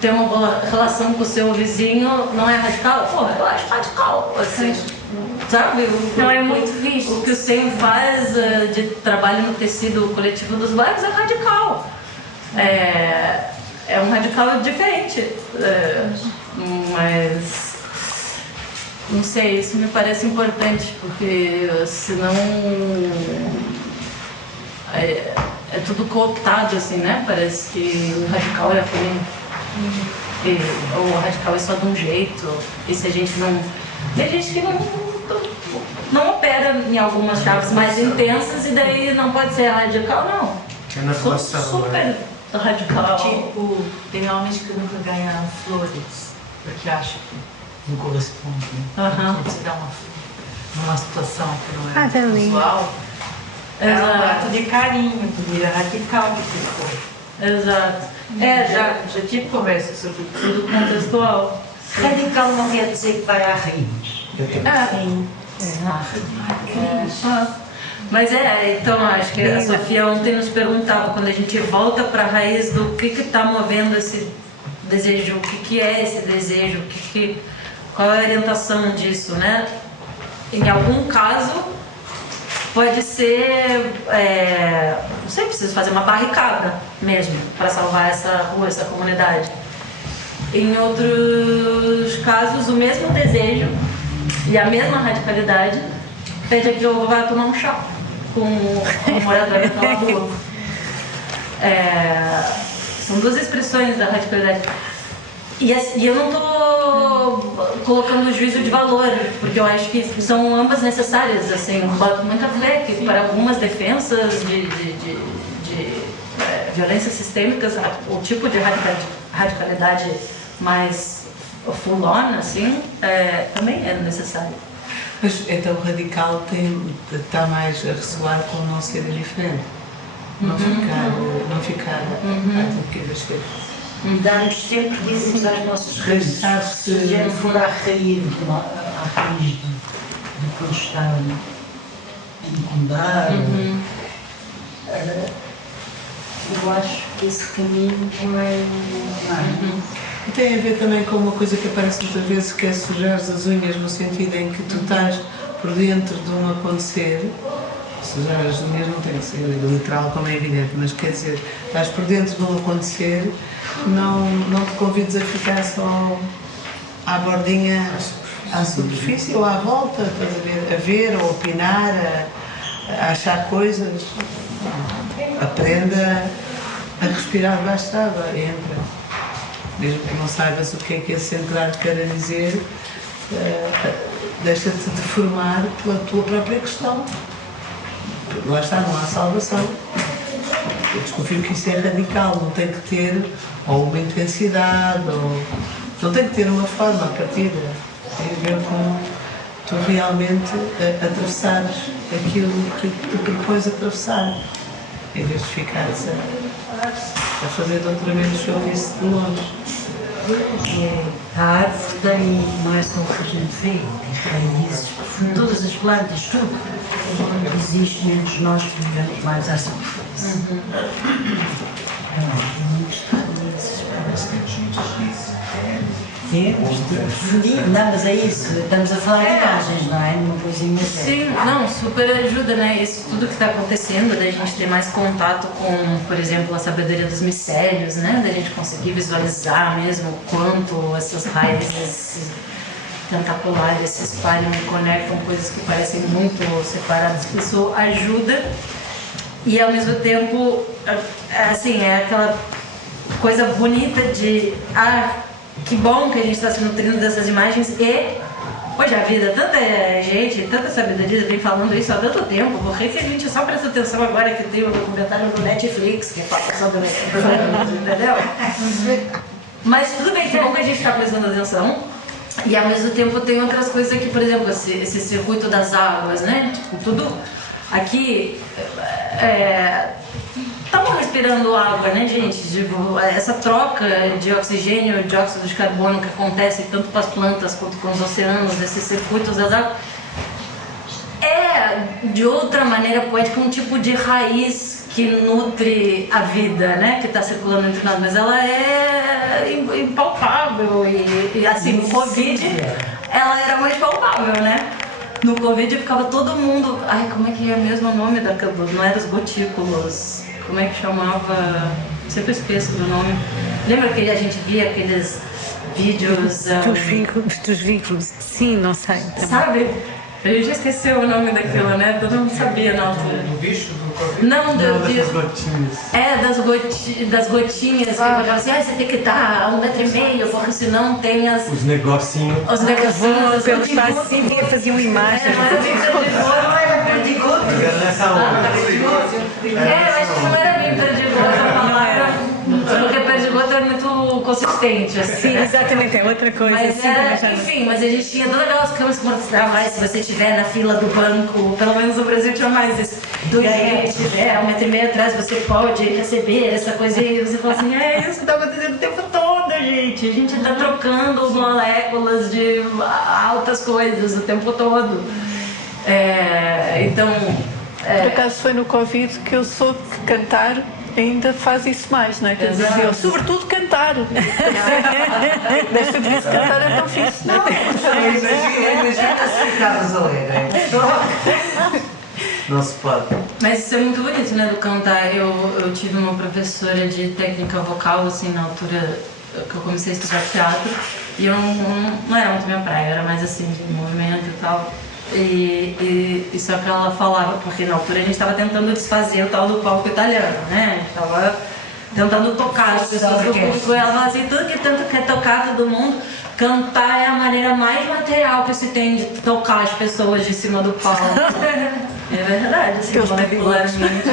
Ter uma boa relação com o seu vizinho não é radical? Porra, eu acho radical, assim. Sabe? Não é muito visto. O que o SEM faz de trabalho no tecido coletivo dos bairros é radical. É um radical diferente. Mas não sei, isso me parece importante, porque senão é tudo cooptado, assim, né? Parece que o radical é ruim. Ou o radical é só de um jeito. E se a gente não. Tem gente que não opera em algumas chaves mais intensas e daí não pode ser radical, não. É na relação, super radical. Tipo, tem homens que nunca ganham flores, porque acham que não corresponde. Quando você dá uma flor numa situação que não é usual, É um ato de carinho, de radical que ficou. Exato. Já tive conversa sobre tudo contextual. Radical não quer dizer que vai à raiz. Sim. Mas então acho que a Sofia ontem nos perguntava, quando a gente volta para a raiz do que está movendo esse desejo, o que é esse desejo, qual é a orientação disso, né? Em algum caso pode ser, não sei, preciso fazer uma barricada mesmo para salvar essa rua, essa comunidade. Em outros casos, o mesmo desejo e a mesma radicalidade pede que eu vá tomar um chá com o morador daquela rua. São duas expressões da radicalidade. E eu não estou colocando juízo de valor, porque eu acho que são ambas necessárias. Assim, boto muita fé que para algumas defensas de violências sistêmicas, o tipo de radicalidade mais full-on, assim, também é necessário. Mas então o radical está mais a ressoar com não ser diferente, não ficar aquilo das coisas. Darmos tempo de irmos às nossas raízes. Se já for à raiz do que nos está a incomodar, eu acho que esse caminho também E tem a ver também com uma coisa que aparece muitas vezes, que é sujar as unhas, no sentido em que tu estás por dentro de um acontecer. Sujar as unhas não tem que ser literal, como é evidente, mas quer dizer, estás por dentro de um acontecer, não te convides a ficar só à bordinha, à superfície ou à volta, a ver ou a opinar, a achar coisas. Aprenda a respirar debaixo da água, entra. Mesmo que não saibas o que é esse entrar quer dizer, deixa-te deformar pela tua própria questão. Lá está, não há salvação. Eu desconfio que isso é radical, não tem que ter ou uma intensidade, ou não tem que ter uma forma a partir. Tem a ver com tu realmente atravessares aquilo que te propões atravessar, em vez de ficares a fazer doutoramentos sobre isso de longe. A árvore tem, não é só o que a gente vê, tem raízes, todas as plantas, tudo. Quando existe, menos nós que vivemos mais à superfície. Mas temos muitas raízes. Não, mas é isso, estamos a falar de imagens, não é? Uma coisinha Sim, não, super ajuda, né? Isso tudo que está acontecendo, da gente ter mais contato com, por exemplo, a sabedoria dos micélios, né? Da gente conseguir visualizar mesmo o quanto essas raízes tentaculares se espalham e conectam coisas que parecem muito separadas. Isso ajuda e, ao mesmo tempo, assim, é aquela coisa bonita de... que bom que a gente está se nutrindo dessas imagens e, poxa vida, tanta gente, tanta sabedoria vem falando isso há tanto tempo, por que a gente só presta atenção agora que tem um documentário no Netflix que fala sobre isso, entendeu? Mas tudo bem, que bom que a gente está prestando atenção e ao mesmo tempo tem outras coisas aqui, por exemplo, esse circuito das águas, né? Tipo, tudo aqui... Estamos respirando água, né, gente? Tipo, essa troca de oxigênio e dióxido de carbono que acontece tanto com as plantas quanto com os oceanos, esses circuitos das águas, é, de outra maneira poética, um tipo de raiz que nutre a vida, né, que está circulando entre nós, mas ela é impalpável e assim, no Covid, ela era mais palpável, né? No Covid ficava todo mundo... Ai, como é que é mesmo o nome daquela... Não era os gotículos... Como é que chamava? Sempre esqueço do nome. Lembra que a gente via aqueles vídeos... Dos vínculos, sim, não sei. Também. Sabe? A gente esqueceu o nome daquilo, né? Todo mundo sabia na altura. Do bicho? Do Covid? Não, das gotinhas. Das gotinhas. Que falavam assim, você tem que estar a 1,5 metro, porque senão tem as... Os negocinhos. Os negocinhos. Pelo espaço assim, faziam imagens. Não era perdigoto. Era nessa onda. Eu acho que não era bem perdigoto a palavra, porque perdigoto é muito consistente, assim. Sim, exatamente, é outra coisa. Mas enfim, mas a gente tinha todas aquelas câmeras que mostravam, se você estiver na fila do banco, pelo menos no Brasil tinha mais isso. 2 metros, 1,5 metro atrás, você pode receber essa coisa e você fala assim, isso está acontecendo o tempo todo, gente. A gente está trocando moléculas de altas coisas o tempo todo. Por acaso foi no Covid que eu soube que cantar ainda faz isso mais, não é? Quer dizer, eu, sobretudo cantar. Desta vez cantar é tão fixe, não é? Imagina se ficavas a ler. Não se pode. Mas isso é muito bonito, né, do cantar. Eu tive uma professora de técnica vocal, assim, na altura que eu comecei a estudar teatro, e eu não era muito minha praia, era mais assim, de movimento e tal. E só que ela falava, porque na altura a gente estava tentando desfazer o tal do palco italiano, né? A gente estava tentando tocar as pessoas do público. Ela falava assim, tudo que tanto quer tocar todo mundo, cantar é a maneira mais material que se tem de tocar as pessoas de cima do palco. É verdade, assim, molecularmente.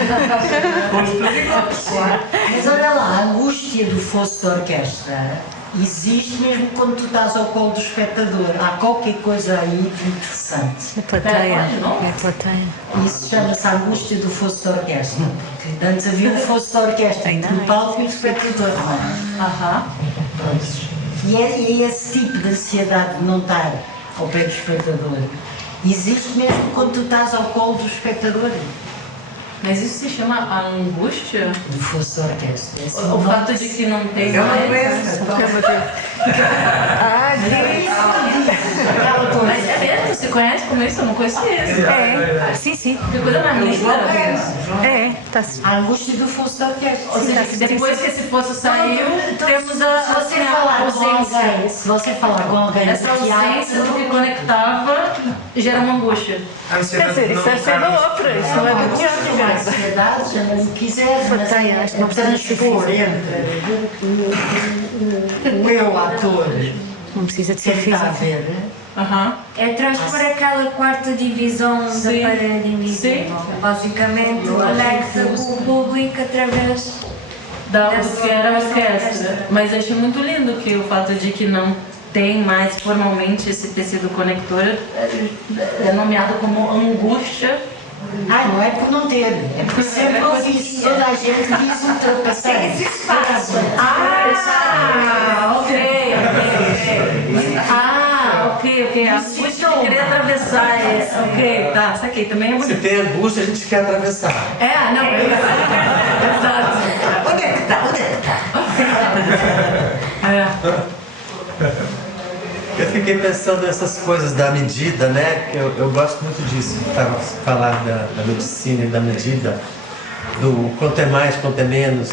Mas olha lá, a angústia do fosso da orquestra existe mesmo quando tu estás ao colo do espectador. Há qualquer coisa aí de interessante. É plateia. É plateia. Isso chama-se a angústia do fosso da orquestra. Porque antes havia o fosso da orquestra entre o palco e o espectador, não é? E é esse tipo de ansiedade de não estar ao pé do espectador. Existe mesmo quando tu estás ao colo do espectador. Mas isso se chama a angústia? Do fosso da orquestra. O fato de que não tem é uma mais. Mas é mesmo? Você conhece como isso? Eu não conhecia isso. Sim, sim. Que coisa mais linda. A angústia do fosso da orquestra. Ou seja, depois que esse fosso saiu, temos a ausência. Se você falar com alguém, essa ausência do que conectava gera uma angústia. Quer dizer, isso é ser da ópera, isso não é do teatro. A ansiedade, chama-lhe o que quiser, mas não transpor entre o eu, ator, não precisa de ser físico. Está a ver? É transpor aquela quarta divisão da parede invisível. Basicamente, conecta com o público através do que era a orquestra. Mas achei muito lindo que o fato de que não tem mais formalmente esse tecido conector é nomeado como angústia. Não é por não ter, é por sempre ouvi isso. Toda a gente diz ultrapassar esse espaço. Ok. A angústia de querer atravessar esse. Ok, tá, saquei. Também é muito. Se tem angústia, a gente quer atravessar. Exato. Onde é que está? Eu fiquei pensando nessas coisas da medida, né? Eu gosto muito disso, falar da medicina e da medida, do quanto é mais, quanto é menos,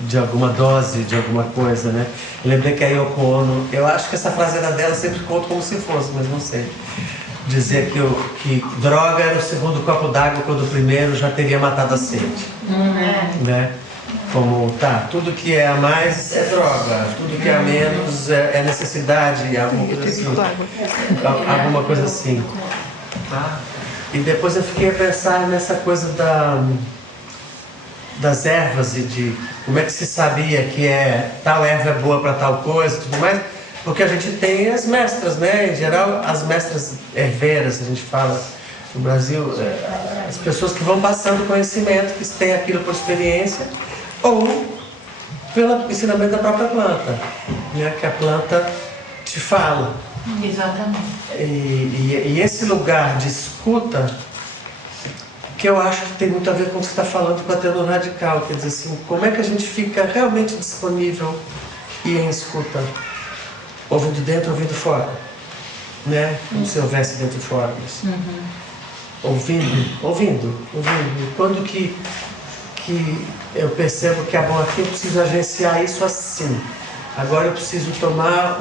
de alguma dose, de alguma coisa, né? Eu lembrei que a Yoko Ono, eu acho que essa frase era dela, sempre conto como se fosse, mas não sei. Dizer que droga era o segundo copo d'água quando o primeiro já teria matado a sede. Né? Como, tudo que é a mais é droga, tudo que é a menos é necessidade, alguma coisa assim. Alguma coisa assim. E depois eu fiquei a pensar nessa coisa das ervas e de como é que se sabia que tal erva é boa para tal coisa e tudo mais, porque a gente tem as mestras, né? Em geral, as mestras herveiras, a gente fala no Brasil, as pessoas que vão passando conhecimento, que têm aquilo por experiência, ou pelo ensinamento da própria planta, né? Que a planta te fala. Exatamente. E esse lugar de escuta, que eu acho que tem muito a ver com o que você está falando com a tenor radical, quer dizer assim, como é que a gente fica realmente disponível e em escuta, ouvindo dentro, ouvindo fora, né? Como se houvesse dentro e fora. Assim. Ouvindo. Quando que eu percebo que aqui eu preciso agenciar isso assim. Agora eu preciso tomar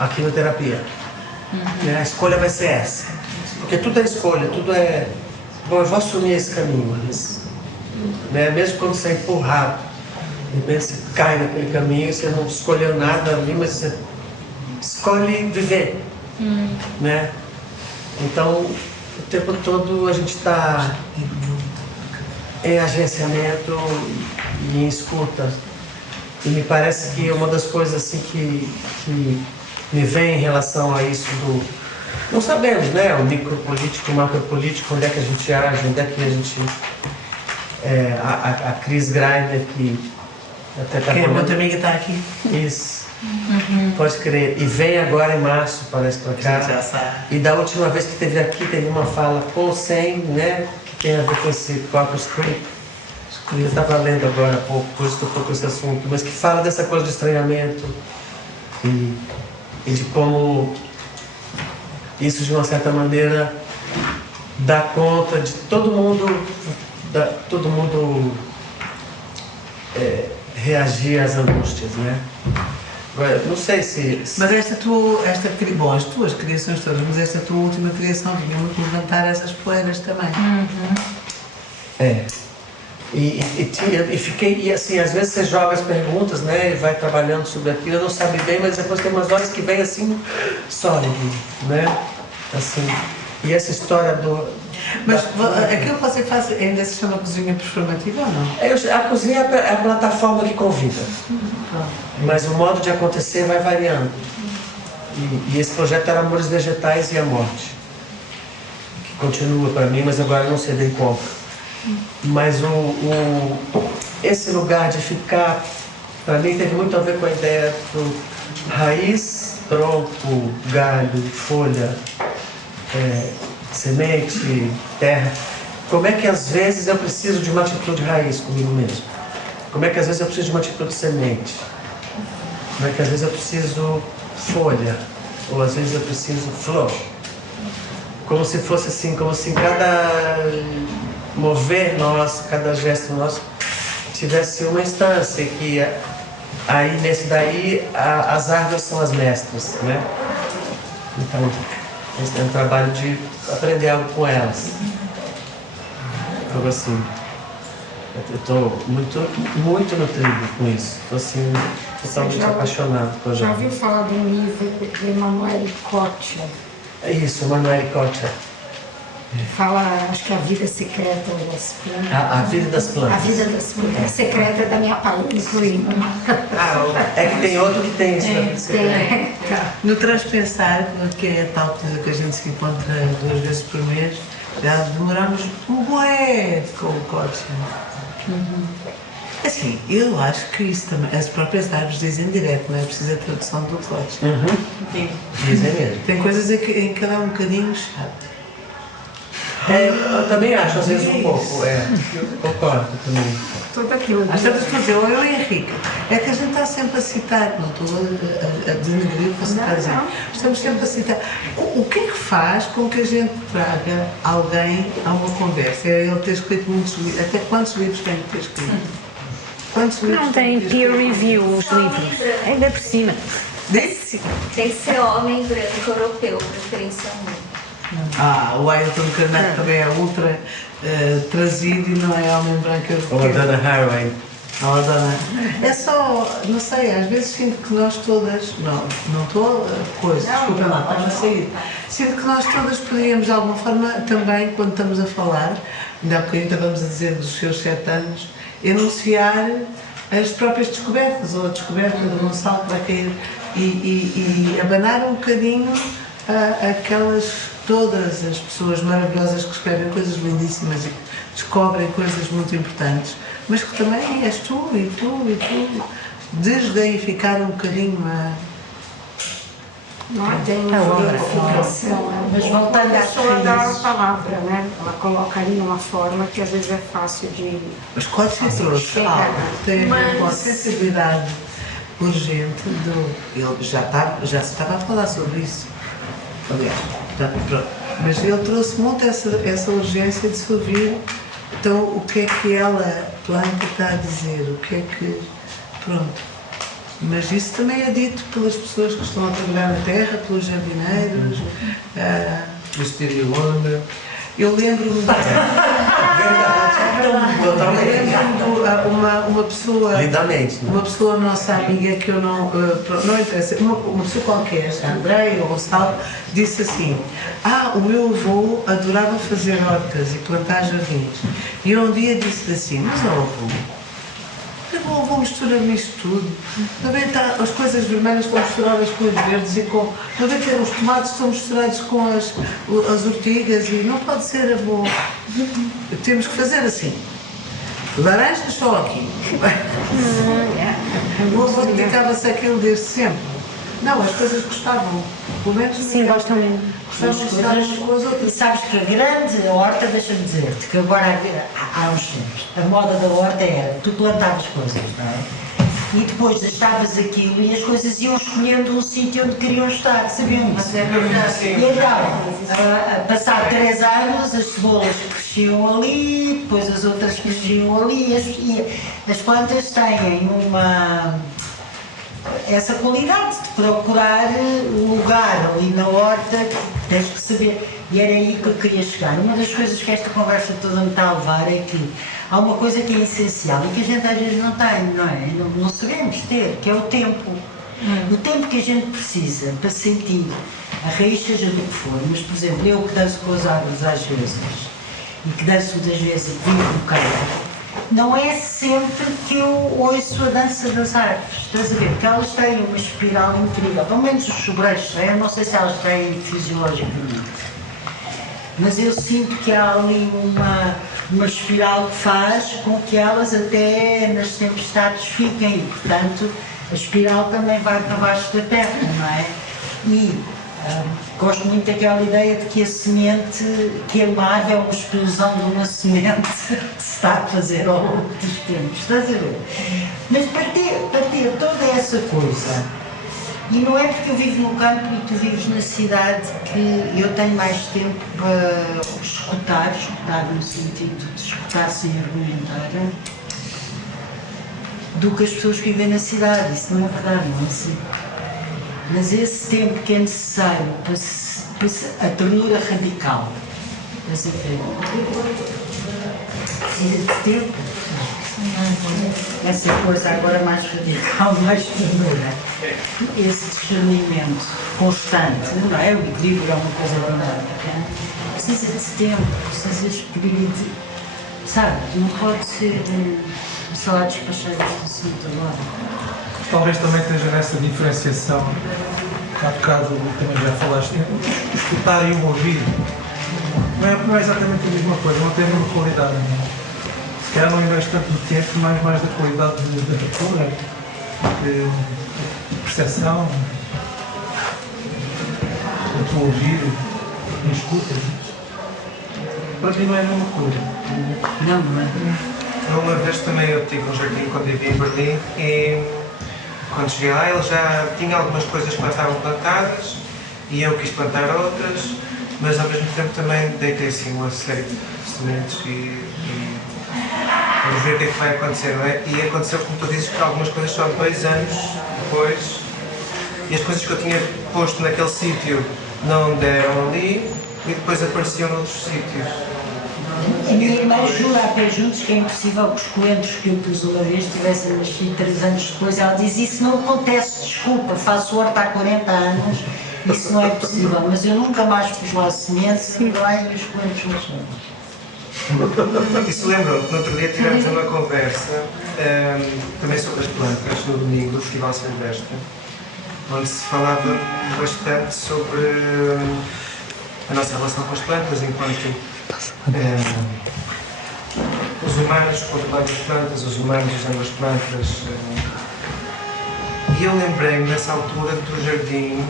a quimioterapia. A escolha vai ser essa. Porque tudo é escolha, tudo é... Bom, eu vou assumir esse caminho. Mas, né? Mesmo quando você é empurrado, de repente você cai naquele caminho, você não escolheu nada ali, mas você escolhe viver. Né? Então, o tempo todo a gente está em agenciamento e em escuta. E me parece que uma das coisas assim, que me vem em relação a isso não sabemos, né? O micropolítico, o macropolítico, onde é que a gente age, onde é que a gente... a Cris Greiner, que até está falando... Outra amiga está aqui. Isso. Pode crer. E vem agora em março, parece, para cá. Já sabe. E da última vez que teve aqui, teve uma fala com 100, né? Que tem a ver com esse Corpus Creep. Eu estava lendo agora há pouco, por isso que eu estou com esse assunto, mas que fala dessa coisa do estranhamento e de como isso, de uma certa maneira, dá conta de todo mundo reagir às angústias, né? Agora, não sei se... Mas bom, as tuas criações todas, mas esta tua última criação vinha muito levantar essas poeiras também. E fiquei, e assim, às vezes você joga as perguntas, né, e vai trabalhando sobre aquilo, não sabe bem, mas depois tem umas horas que vem assim, sólido, né, assim, e essa história do... Mas aquilo que você faz ainda se chama cozinha performativa ou não? A cozinha é a plataforma que convida, mas o modo de acontecer vai variando, e esse projeto era Amores Vegetais e a Morte, que continua para mim, mas agora não sei bem como. Mas esse lugar de ficar, para mim, teve muito a ver com a ideia do raiz, tronco, galho, folha, semente, terra. Como é que às vezes eu preciso de uma atitude raiz comigo mesmo? Como é que às vezes eu preciso de uma atitude semente? Como é que às vezes eu preciso folha? Ou às vezes eu preciso flor? Como se fosse assim, como se cada mover nosso, cada gesto nosso tivesse uma instância que aí nesse daí as árvores são as mestras, né? Então esse é um trabalho de aprender algo com elas. Então assim, eu estou muito nutrido com isso. Estou assim totalmente apaixonado por Já ouviu falar de um livro de Emanuele Kocher? É isso, Emanuele Kocher. Fala, acho que a vida secreta das plantas. A vida das plantas. A vida das plantas. A secreta da minha paleta, incluindo. É que tem outro que tem isso. No Transpensar, que é a tal coisa que a gente se encontra 2 vezes por mês, já demoramos um bué com o Kocher. Assim, eu acho que isso também, as próprias árvores dizem direto, não é preciso a tradução do Kocher. Dizem mesmo. Tem coisas em que ela é um bocadinho chata. Eu também acho, às vezes um pouco, concordo também. Tudo aquilo. Às vezes estou a dizer, eu e Henrique, é que a gente está sempre a citar, não estou a denegrir o que você está a dizer, estamos sempre a citar. O que é que faz com que a gente traga alguém a uma conversa? É ele ter escrito muitos livros, até quantos livros tem que ter escrito? Quantos livros não tem peer review os livros, ainda por cima. Tem que ser homem branco europeu, preferencialmente. O Ailton Krenak também é ultra trazido e não é homem branco europeu. Ou a Dana Haraway. É só, não sei, às vezes sinto que nós todas, não estou desculpa lá, estás a sair. Sinto que nós todas poderíamos de alguma forma também, quando estamos a falar, ainda há bocadinho estávamos a dizer dos seus 7 anos, enunciar as próprias descobertas, ou a descoberta do Gonçalo que vai cair e abanar um bocadinho aquelas, todas as pessoas maravilhosas que escrevem coisas lindíssimas e que descobrem coisas muito importantes, mas que também és tu e tu, desdeificar um bocadinho Não tem verificação, mas voltando à pessoa da palavra, né? Ela coloca ali numa forma que às vezes é fácil de... Mas quando se trouxe algo que tem a ver com a sensibilidade urgente ele já se estava a falar sobre isso, aliás, mas ele trouxe muito essa urgência de se ouvir. Então, o que é que ela, planta, está a dizer? O que é que... Pronto. Mas isso também é dito pelas pessoas que estão a trabalhar na terra, pelos jardineiros. Eu lembro-me uma pessoa... Lindamente. Uma pessoa nossa amiga que eu não interessa, uma pessoa qualquer, a Andréia ou o Gonçalo, disse assim: o meu avô adorava fazer hortas e plantar jardins. E eu um dia disse assim: mas avô, vou misturar-me isto tudo. Também tá, as coisas vermelhas estão misturadas com as verdes e com... Também que os tomates estão misturados com as ortigas e não pode ser a boa. Temos que fazer assim. Laranjas só aqui. O avô dedicava-se àquilo desde sempre. Não, as coisas gostavam. Pelo menos sim, gostam mesmo. Gostavam de com as outras. E sabes que a grande horta, deixa-me dizer-te, que agora há uns tempos, a moda da horta era, tu plantavas coisas, não é? E depois deixavas aquilo e as coisas iam escolhendo um sítio onde queriam estar, sabiam isso? E então, passar 3 anos, as cebolas cresciam ali, depois as outras cresciam ali, e as plantas têm essa qualidade de procurar um lugar ali na horta, tens que saber. E era aí que eu queria chegar. Uma das coisas que esta conversa toda me está a levar é que há uma coisa que é essencial e que a gente às vezes não tem, não é? Não sabemos ter, que é o tempo. O tempo que a gente precisa para sentir a raiz, seja do que for. Mas, por exemplo, eu que danço com as árvores às vezes e que danço muitas vezes e vivo no campo, não é sempre que eu ouço a dança das árvores, estás a ver? Porque elas têm uma espiral incrível, pelo menos os sobreiros, eu não sei se elas têm fisiologicamente, mas eu sinto que há ali uma espiral que faz com que elas até nas tempestades fiquem, e portanto a espiral também vai para baixo da terra, não é? E gosto muito daquela ideia de que a semente, que a árvore é uma explosão de uma semente que se está a fazer ao longo dos tempos, estás a ver? Mas para ter toda essa coisa, e não é porque eu vivo no campo e tu vives na cidade que eu tenho mais tempo para escutar no sentido de escutar sem argumentar, do que as pessoas que vivem na cidade. Isso não é verdade, não é assim? Mas esse tempo que é necessário para a ternura radical, precisa de tempo. Essa coisa agora mais radical, mais ternura, esse discernimento constante, não é? O equilíbrio é uma coisa dinâmica, precisa de tempo, precisa de, sabe, não pode ser só a despachar este assunto agora. Talvez também esteja nessa diferenciação, há bocado também já falaste, escutar e o ouvir. Não é exatamente a mesma coisa, não tem a mesma qualidade. Se calhar não investe tanto no tempo, mais da qualidade de leitura, de percepção, de tu ouvir, de escuta. Para mim não é a mesma coisa. Não é? Uma vez também eu tive um jardim quando vivi em Berlim e quando cheguei lá ele já tinha algumas coisas que lá estavam plantadas e eu quis plantar outras, mas ao mesmo tempo também deitei assim uma série de sementes e vamos ver o que é que vai acontecer, não é? E aconteceu, como tu dizes, que algumas coisas só 2 anos depois e as coisas que eu tinha posto naquele sítio não deram ali e depois apareciam noutros sítios. A minha irmã jura a pé juntos que é impossível que os coentros que eu pus uma vez tivessem nascido 3 anos depois. Ela diz, isso não acontece, desculpa, faço horta há 40 anos, isso não é possível. Mas eu nunca mais pus lá sementes e lá e os coentros nasceram. Isso lembra-me que no outro dia tivemos uma conversa também sobre as plantas, no domingo do Festival Silvestre, onde se falava bastante sobre a nossa relação com as plantas enquanto os humanos controlam as plantas, os humanos usando as plantas. E eu lembrei-me nessa altura do jardim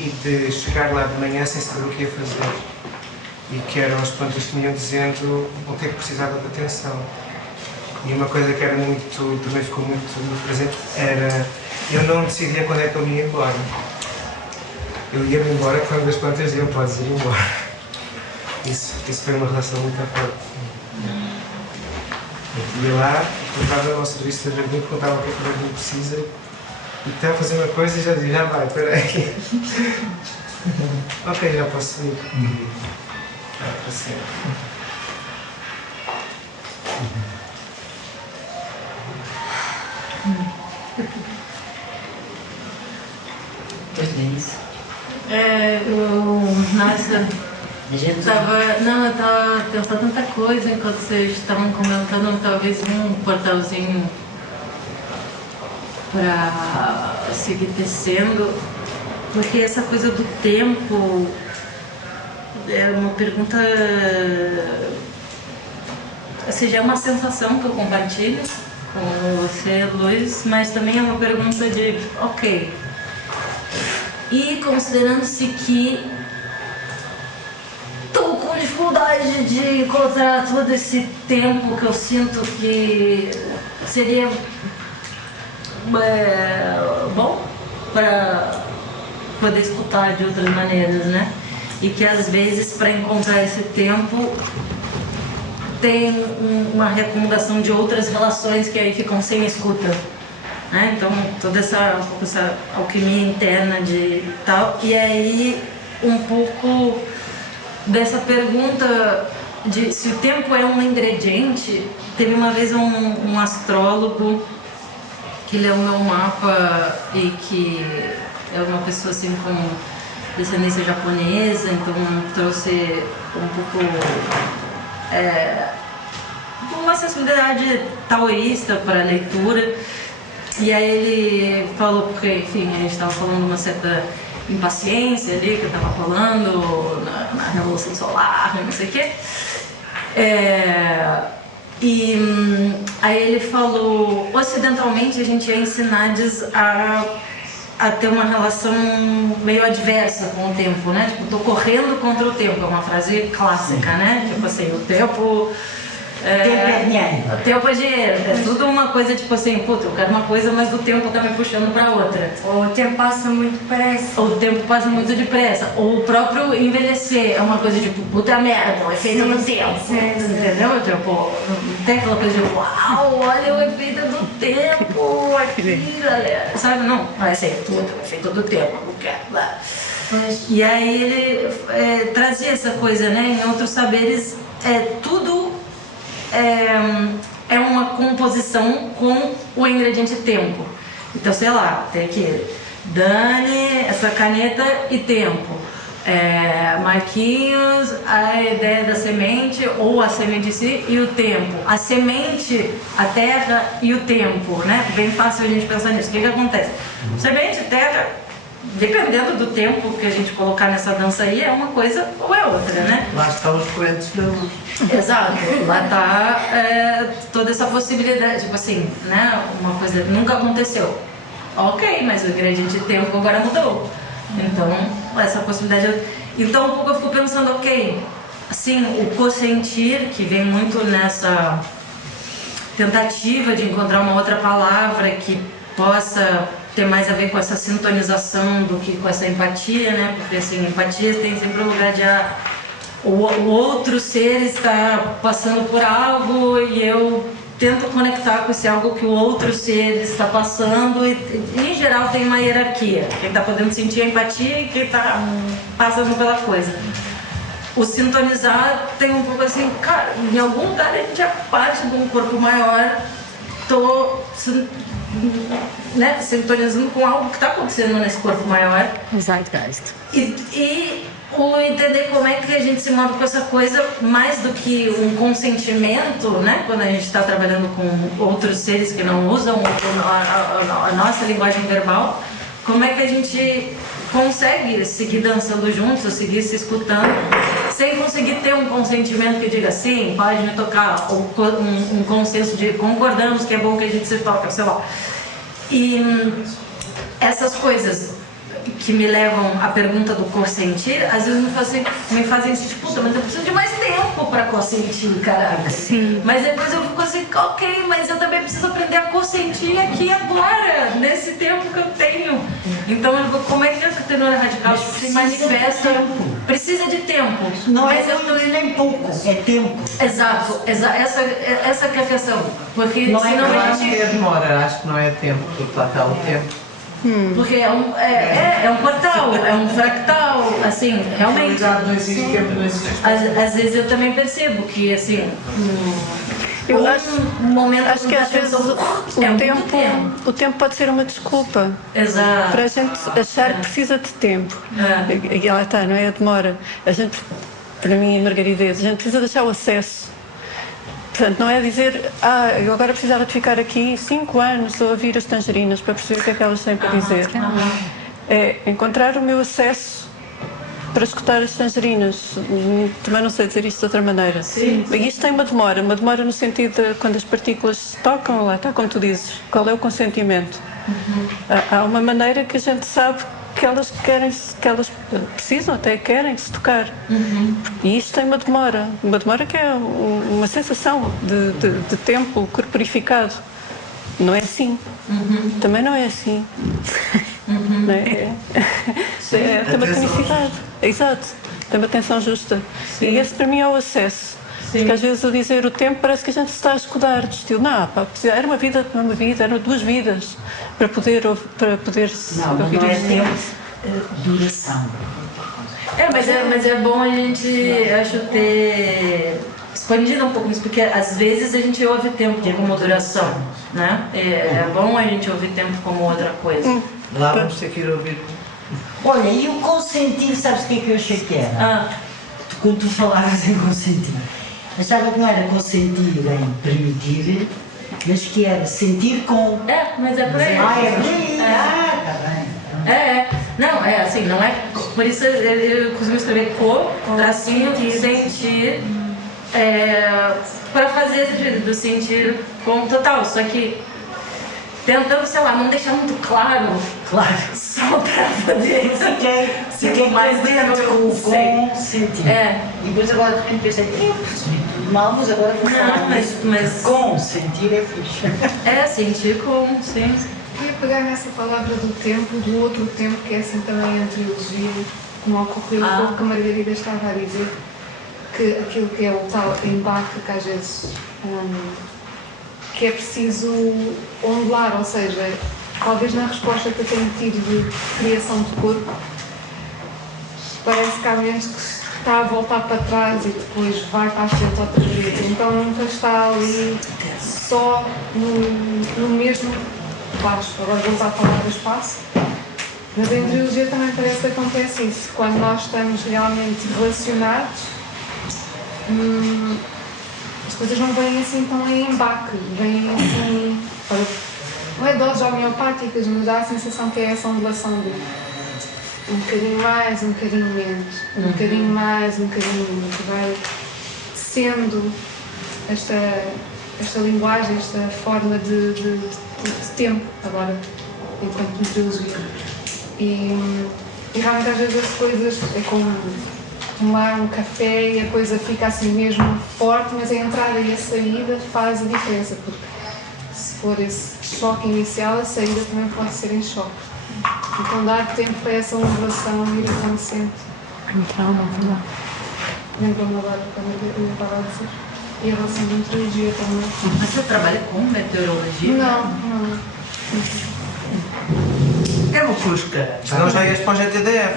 e de chegar lá de manhã sem saber o que ia fazer. E que eram as plantas que me iam dizendo o que é que precisava de atenção. E uma coisa que era também ficou muito presente era, eu não decidia quando é que eu me ia embora. Eu ia-me embora quando as plantas diziam, podes ir embora. Isso foi uma relação muito forte. Eu ia lá, colocava ao serviço do jardim, perguntava o que é que o jardim precisa e estava a fazer uma coisa e já dizia, já vai, peraí. Ok, já posso ir. Para sempre. Pois é isso. Nessa gente... Eu estava pensando tanta coisa enquanto vocês estavam comentando, talvez um portalzinho para seguir tecendo, porque essa coisa do tempo é uma pergunta, ou seja, é uma sensação que eu compartilho com você, Luiz, mas também é uma pergunta de, ok, e considerando-se que estou com dificuldade de encontrar todo esse tempo que eu sinto que seria bom para poder escutar de outras maneiras, né? E que às vezes para encontrar esse tempo tem uma reacomodação de outras relações que aí ficam sem escuta, né? Então toda essa alquimia interna de tal, e aí um pouco dessa pergunta de se o tempo é um ingrediente. Teve uma vez um astrólogo que leu o meu mapa e que é uma pessoa assim com descendência japonesa, então trouxe um pouco uma sensibilidade taoísta para a leitura. E aí ele falou, porque enfim, a gente estava falando de uma certa impaciência ali que eu estava falando na Revolução Solar, não sei o quê. E aí ele falou, ocidentalmente a gente é ensinados a ter uma relação meio adversa com o tempo, né? Tipo, tô correndo contra o tempo, é uma frase clássica, né? Tipo assim, o tempo... tempo é dinheiro. O tempo é dinheiro. É tudo uma coisa tipo assim, puta, eu quero uma coisa, mas o tempo tá me puxando pra outra. Ou o tempo passa muito depressa. Ou o tempo passa muito depressa. Ou o próprio envelhecer é uma coisa tipo, puta merda, o efeito do tempo. Entendeu? Tipo, não tem aquela coisa de, uau, olha o efeito do tempo aqui, galera. Sabe? Não, vai ser tudo o efeito do tempo, não quero. E aí ele trazia essa coisa, né? Em outros saberes, tudo é uma composição com o ingrediente tempo. Então, sei lá, tem aqui Dani, essa caneta e tempo. Marquinhos, a ideia da semente, ou a semente em si e o tempo. A semente, a terra e o tempo, né? Bem fácil a gente pensar nisso. O que acontece? Semente, terra, dependendo do tempo que a gente colocar nessa dança aí, é uma coisa ou é outra, né? Lá estão os correntes da luz. Exato, lá está toda essa possibilidade, tipo assim, né? Uma coisa que nunca aconteceu. Ok, mas o ingrediente tempo agora mudou. Então, essa possibilidade... Então, um pouco eu fico pensando, ok, assim, o co-sentir, que vem muito nessa tentativa de encontrar uma outra palavra que possa ter mais a ver com essa sintonização do que com essa empatia, né? Porque, assim, empatia tem sempre um lugar de... o outro ser está passando por algo e eu tento conectar com esse algo que o outro ser está passando e em geral tem uma hierarquia. Quem está podendo sentir a empatia e quem está passando pela coisa. O sintonizar tem um pouco assim, cara, em algum lugar a gente é parte de um corpo maior, tô sintonizando com algo que está acontecendo nesse corpo maior. Zeitgeist. E o entender como é que a gente se move com essa coisa, mais do que um consentimento, né? Quando a gente está trabalhando com outros seres que não usam a nossa linguagem verbal, como é que a gente consegue seguir dançando juntos, seguir se escutando, sem conseguir ter um consentimento que diga sim, pode me tocar, ou um consenso de concordamos que é bom que a gente se toque, sei lá. E essas coisas que me levam à pergunta do consentir, às vezes me fazem tipo, puta, mas eu preciso de mais tempo para consentir, caralho. Sim. Mas depois eu fico assim, ok, mas eu também preciso aprender a consentir aqui agora, nesse tempo que eu tenho. Então, como é que essa ternura radical se manifesta? Precisa de tempo. Não é nem pouco, é tempo. Exato, essa que é a questão. Porque Não senão eu a acho gente... que é demora, acho que não é tempo, porque lá está o tempo. Porque é um portal, é um fractal, assim, realmente. Não existe tempo, não existe. Às vezes eu também percebo que, assim, eu acho que às vezes o tempo pode ser uma desculpa. Exato. Para a gente achar que precisa de tempo. E lá está, não é a demora. A gente para mim, margaridez. A gente precisa deixar o acesso. Portanto, não é dizer, eu agora precisava de ficar aqui 5 anos a ouvir as tangerinas para perceber o que é que elas têm para dizer. É encontrar o meu acesso para escutar as tangerinas. Também não sei dizer isto de outra maneira. Sim. Isto tem uma demora no sentido de quando as partículas se tocam, lá está como tu dizes, qual é o consentimento. Há uma maneira que a gente sabe que elas querem, que elas precisam, até querem se tocar. E isto tem uma demora que é uma sensação de tempo corporificado. Não é assim. Também não é assim. Não é? Tem uma tonicidade. Exato. Tem uma tensão justa. E esse para mim é o acesso. Porque às vezes a dizer o tempo parece que a gente se está a escudar de estilo, era uma vida, eram 2 vidas para poder não, não é tempo, duração. Mas é bom a gente, acho, ter expandido um pouco isso, porque às vezes a gente ouve tempo como duração, né? É bom a gente ouvir tempo como outra coisa. Lá vamos ter que ir ouvir. Olha, e o consentir, sabes o que é que eu achei que era? Quando tu falavas em consentir. Achava que não era consentir em permitir, mas que era sentir com. Mas é por aí. É por aí. Tá bem. Não, assim, não é. Por isso eu costumo escrever tracinho e sentir. Para fazer esse sentido do sentir com total. Só que tentando, sei lá, não deixar muito claro. Só para poder. Fiquei mais dentro com sentir. E depois agora de repente pensei, eu percebi tudo mal, mas agora vou falar. Mas com sentir é fixe. Sentir com, sim. Queria pegar nessa palavra do tempo, do outro tempo, que é assim também entre os vivos, como ocorreu um pouco que a Margarida estava a dizer, que aquilo que é o tal embate que às vezes que é preciso ondular, ou seja, talvez na resposta que eu tenho tido de criação de corpo, parece que há momentos que está a voltar para trás e depois vai para a frente outra vez, então nunca está ali só no mesmo espaço. Agora vou usar a palavra espaço, mas em trilogia também parece que acontece isso, quando nós estamos realmente relacionados, as coisas não vêm assim tão em embaque, vêm assim, não é doses homeopáticas, mas dá a sensação que é essa ondulação de um bocadinho mais, um bocadinho menos, um bocadinho mais, um bocadinho menos, que vai sendo esta linguagem, esta forma de tempo agora, enquanto meteorologia. E realmente às vezes as coisas é como tomar um café e a coisa fica assim mesmo forte, mas a entrada e a saída faz a diferença, porque se for esse choque inicial, a saída também pode ser em choque. Então dá tempo para essa ondulação ir acontecendo. Lembro-me agora quando eu estava a dizer. E a relação de meteorologia também. Mas você trabalha com meteorologia? Não. É uma fusca. Senão já ias para o GTDF.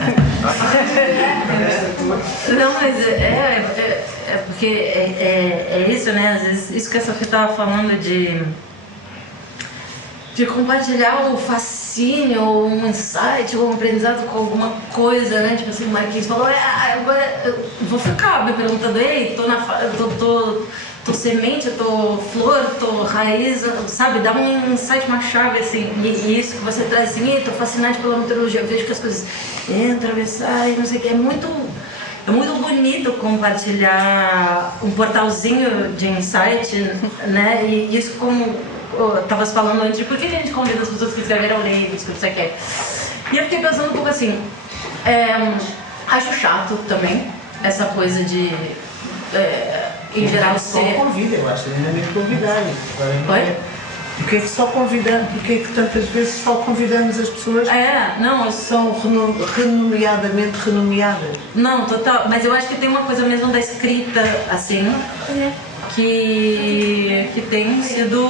Não, mas é porque é isso, né? Às vezes, isso que a Sofia estava falando de compartilhar o fascínio, ou um insight, ou um aprendizado com alguma coisa, né? Tipo assim, o Marquinhos falou, agora eu vou ficar me perguntando, ei, tô semente, eu tô flor, tô raiz, sabe? Dá um insight, uma chave, assim. E isso que você traz assim, tô fascinante pela meteorologia, eu vejo que as coisas entram, saem, não sei o que. É muito bonito compartilhar um portalzinho de insight, né? E isso como eu tava falando antes, por que a gente convida as pessoas que escreveram livros, que você quer? E eu fiquei pensando um pouco assim, acho chato também, essa coisa de... em geral só convida, eu acho, ainda nem convidar. Porque é que só convidamos, porque é que tantas vezes só convidamos as pessoas que são renomeadamente renomeadas? Não, total, mas eu acho que tem uma coisa mesmo da escrita, assim, que tem sido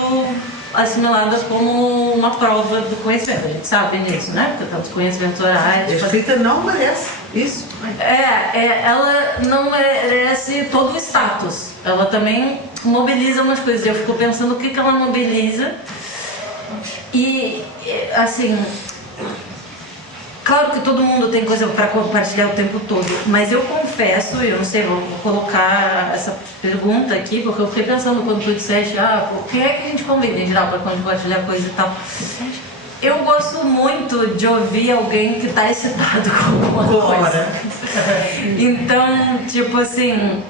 assimilada como uma prova do conhecimento, a gente sabe disso, né? Porque os conhecimentos orais... A escrita não merece isso. Ela não merece todo o status, ela também mobiliza umas coisas, eu fico pensando o que ela mobiliza e, assim, Claro que todo mundo tem coisa para compartilhar o tempo todo, mas eu confesso, eu não sei, vou colocar essa pergunta aqui, porque eu fiquei pensando quando tu disseste, por que é que a gente convida em geral para compartilhar coisa e tal. Eu gosto muito de ouvir alguém que está excitado com alguma coisa. Então, tipo assim,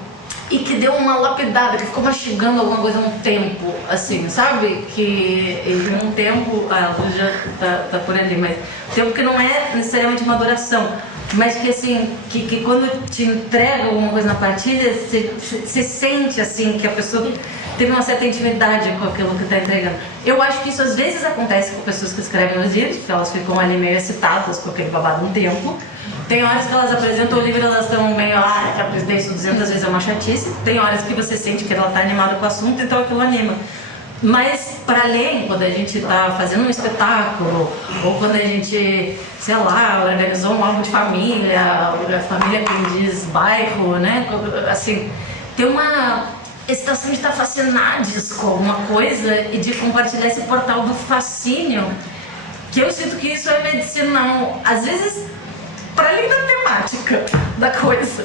e que deu uma lapidada, que ficou mastigando alguma coisa há um tempo, assim, sabe? Que em um tempo, a Luz já tá por ali, mas tempo que não é necessariamente uma adoração, mas que assim, que quando te entrega alguma coisa na partilha, você sente assim, que a pessoa teve uma certa intimidade com aquilo que está entregando. Eu acho que isso às vezes acontece com pessoas que escrevem os livros, porque elas ficam ali meio excitadas com aquele babado um tempo. Tem horas que elas apresentam o livro e elas estão meio, que a presidência 200 vezes é uma chatice. Tem horas que você sente que ela está animada com o assunto, então aquilo anima. Mas, para além, quando a gente está fazendo um espetáculo, ou quando a gente, sei lá, organizou um álbum de família, a família que diz bairro, né? Assim, tem uma excitação de estar fascinades com alguma coisa e de compartilhar esse portal do fascínio, que eu sinto que isso é medicinal. Às vezes, para além da temática da coisa.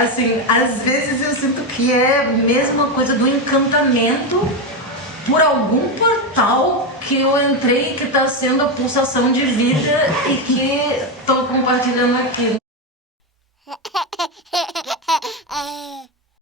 Assim, às vezes eu sinto que é mesmo a coisa do encantamento por algum portal que eu entrei, que está sendo a pulsação de vida e que estou compartilhando aqui.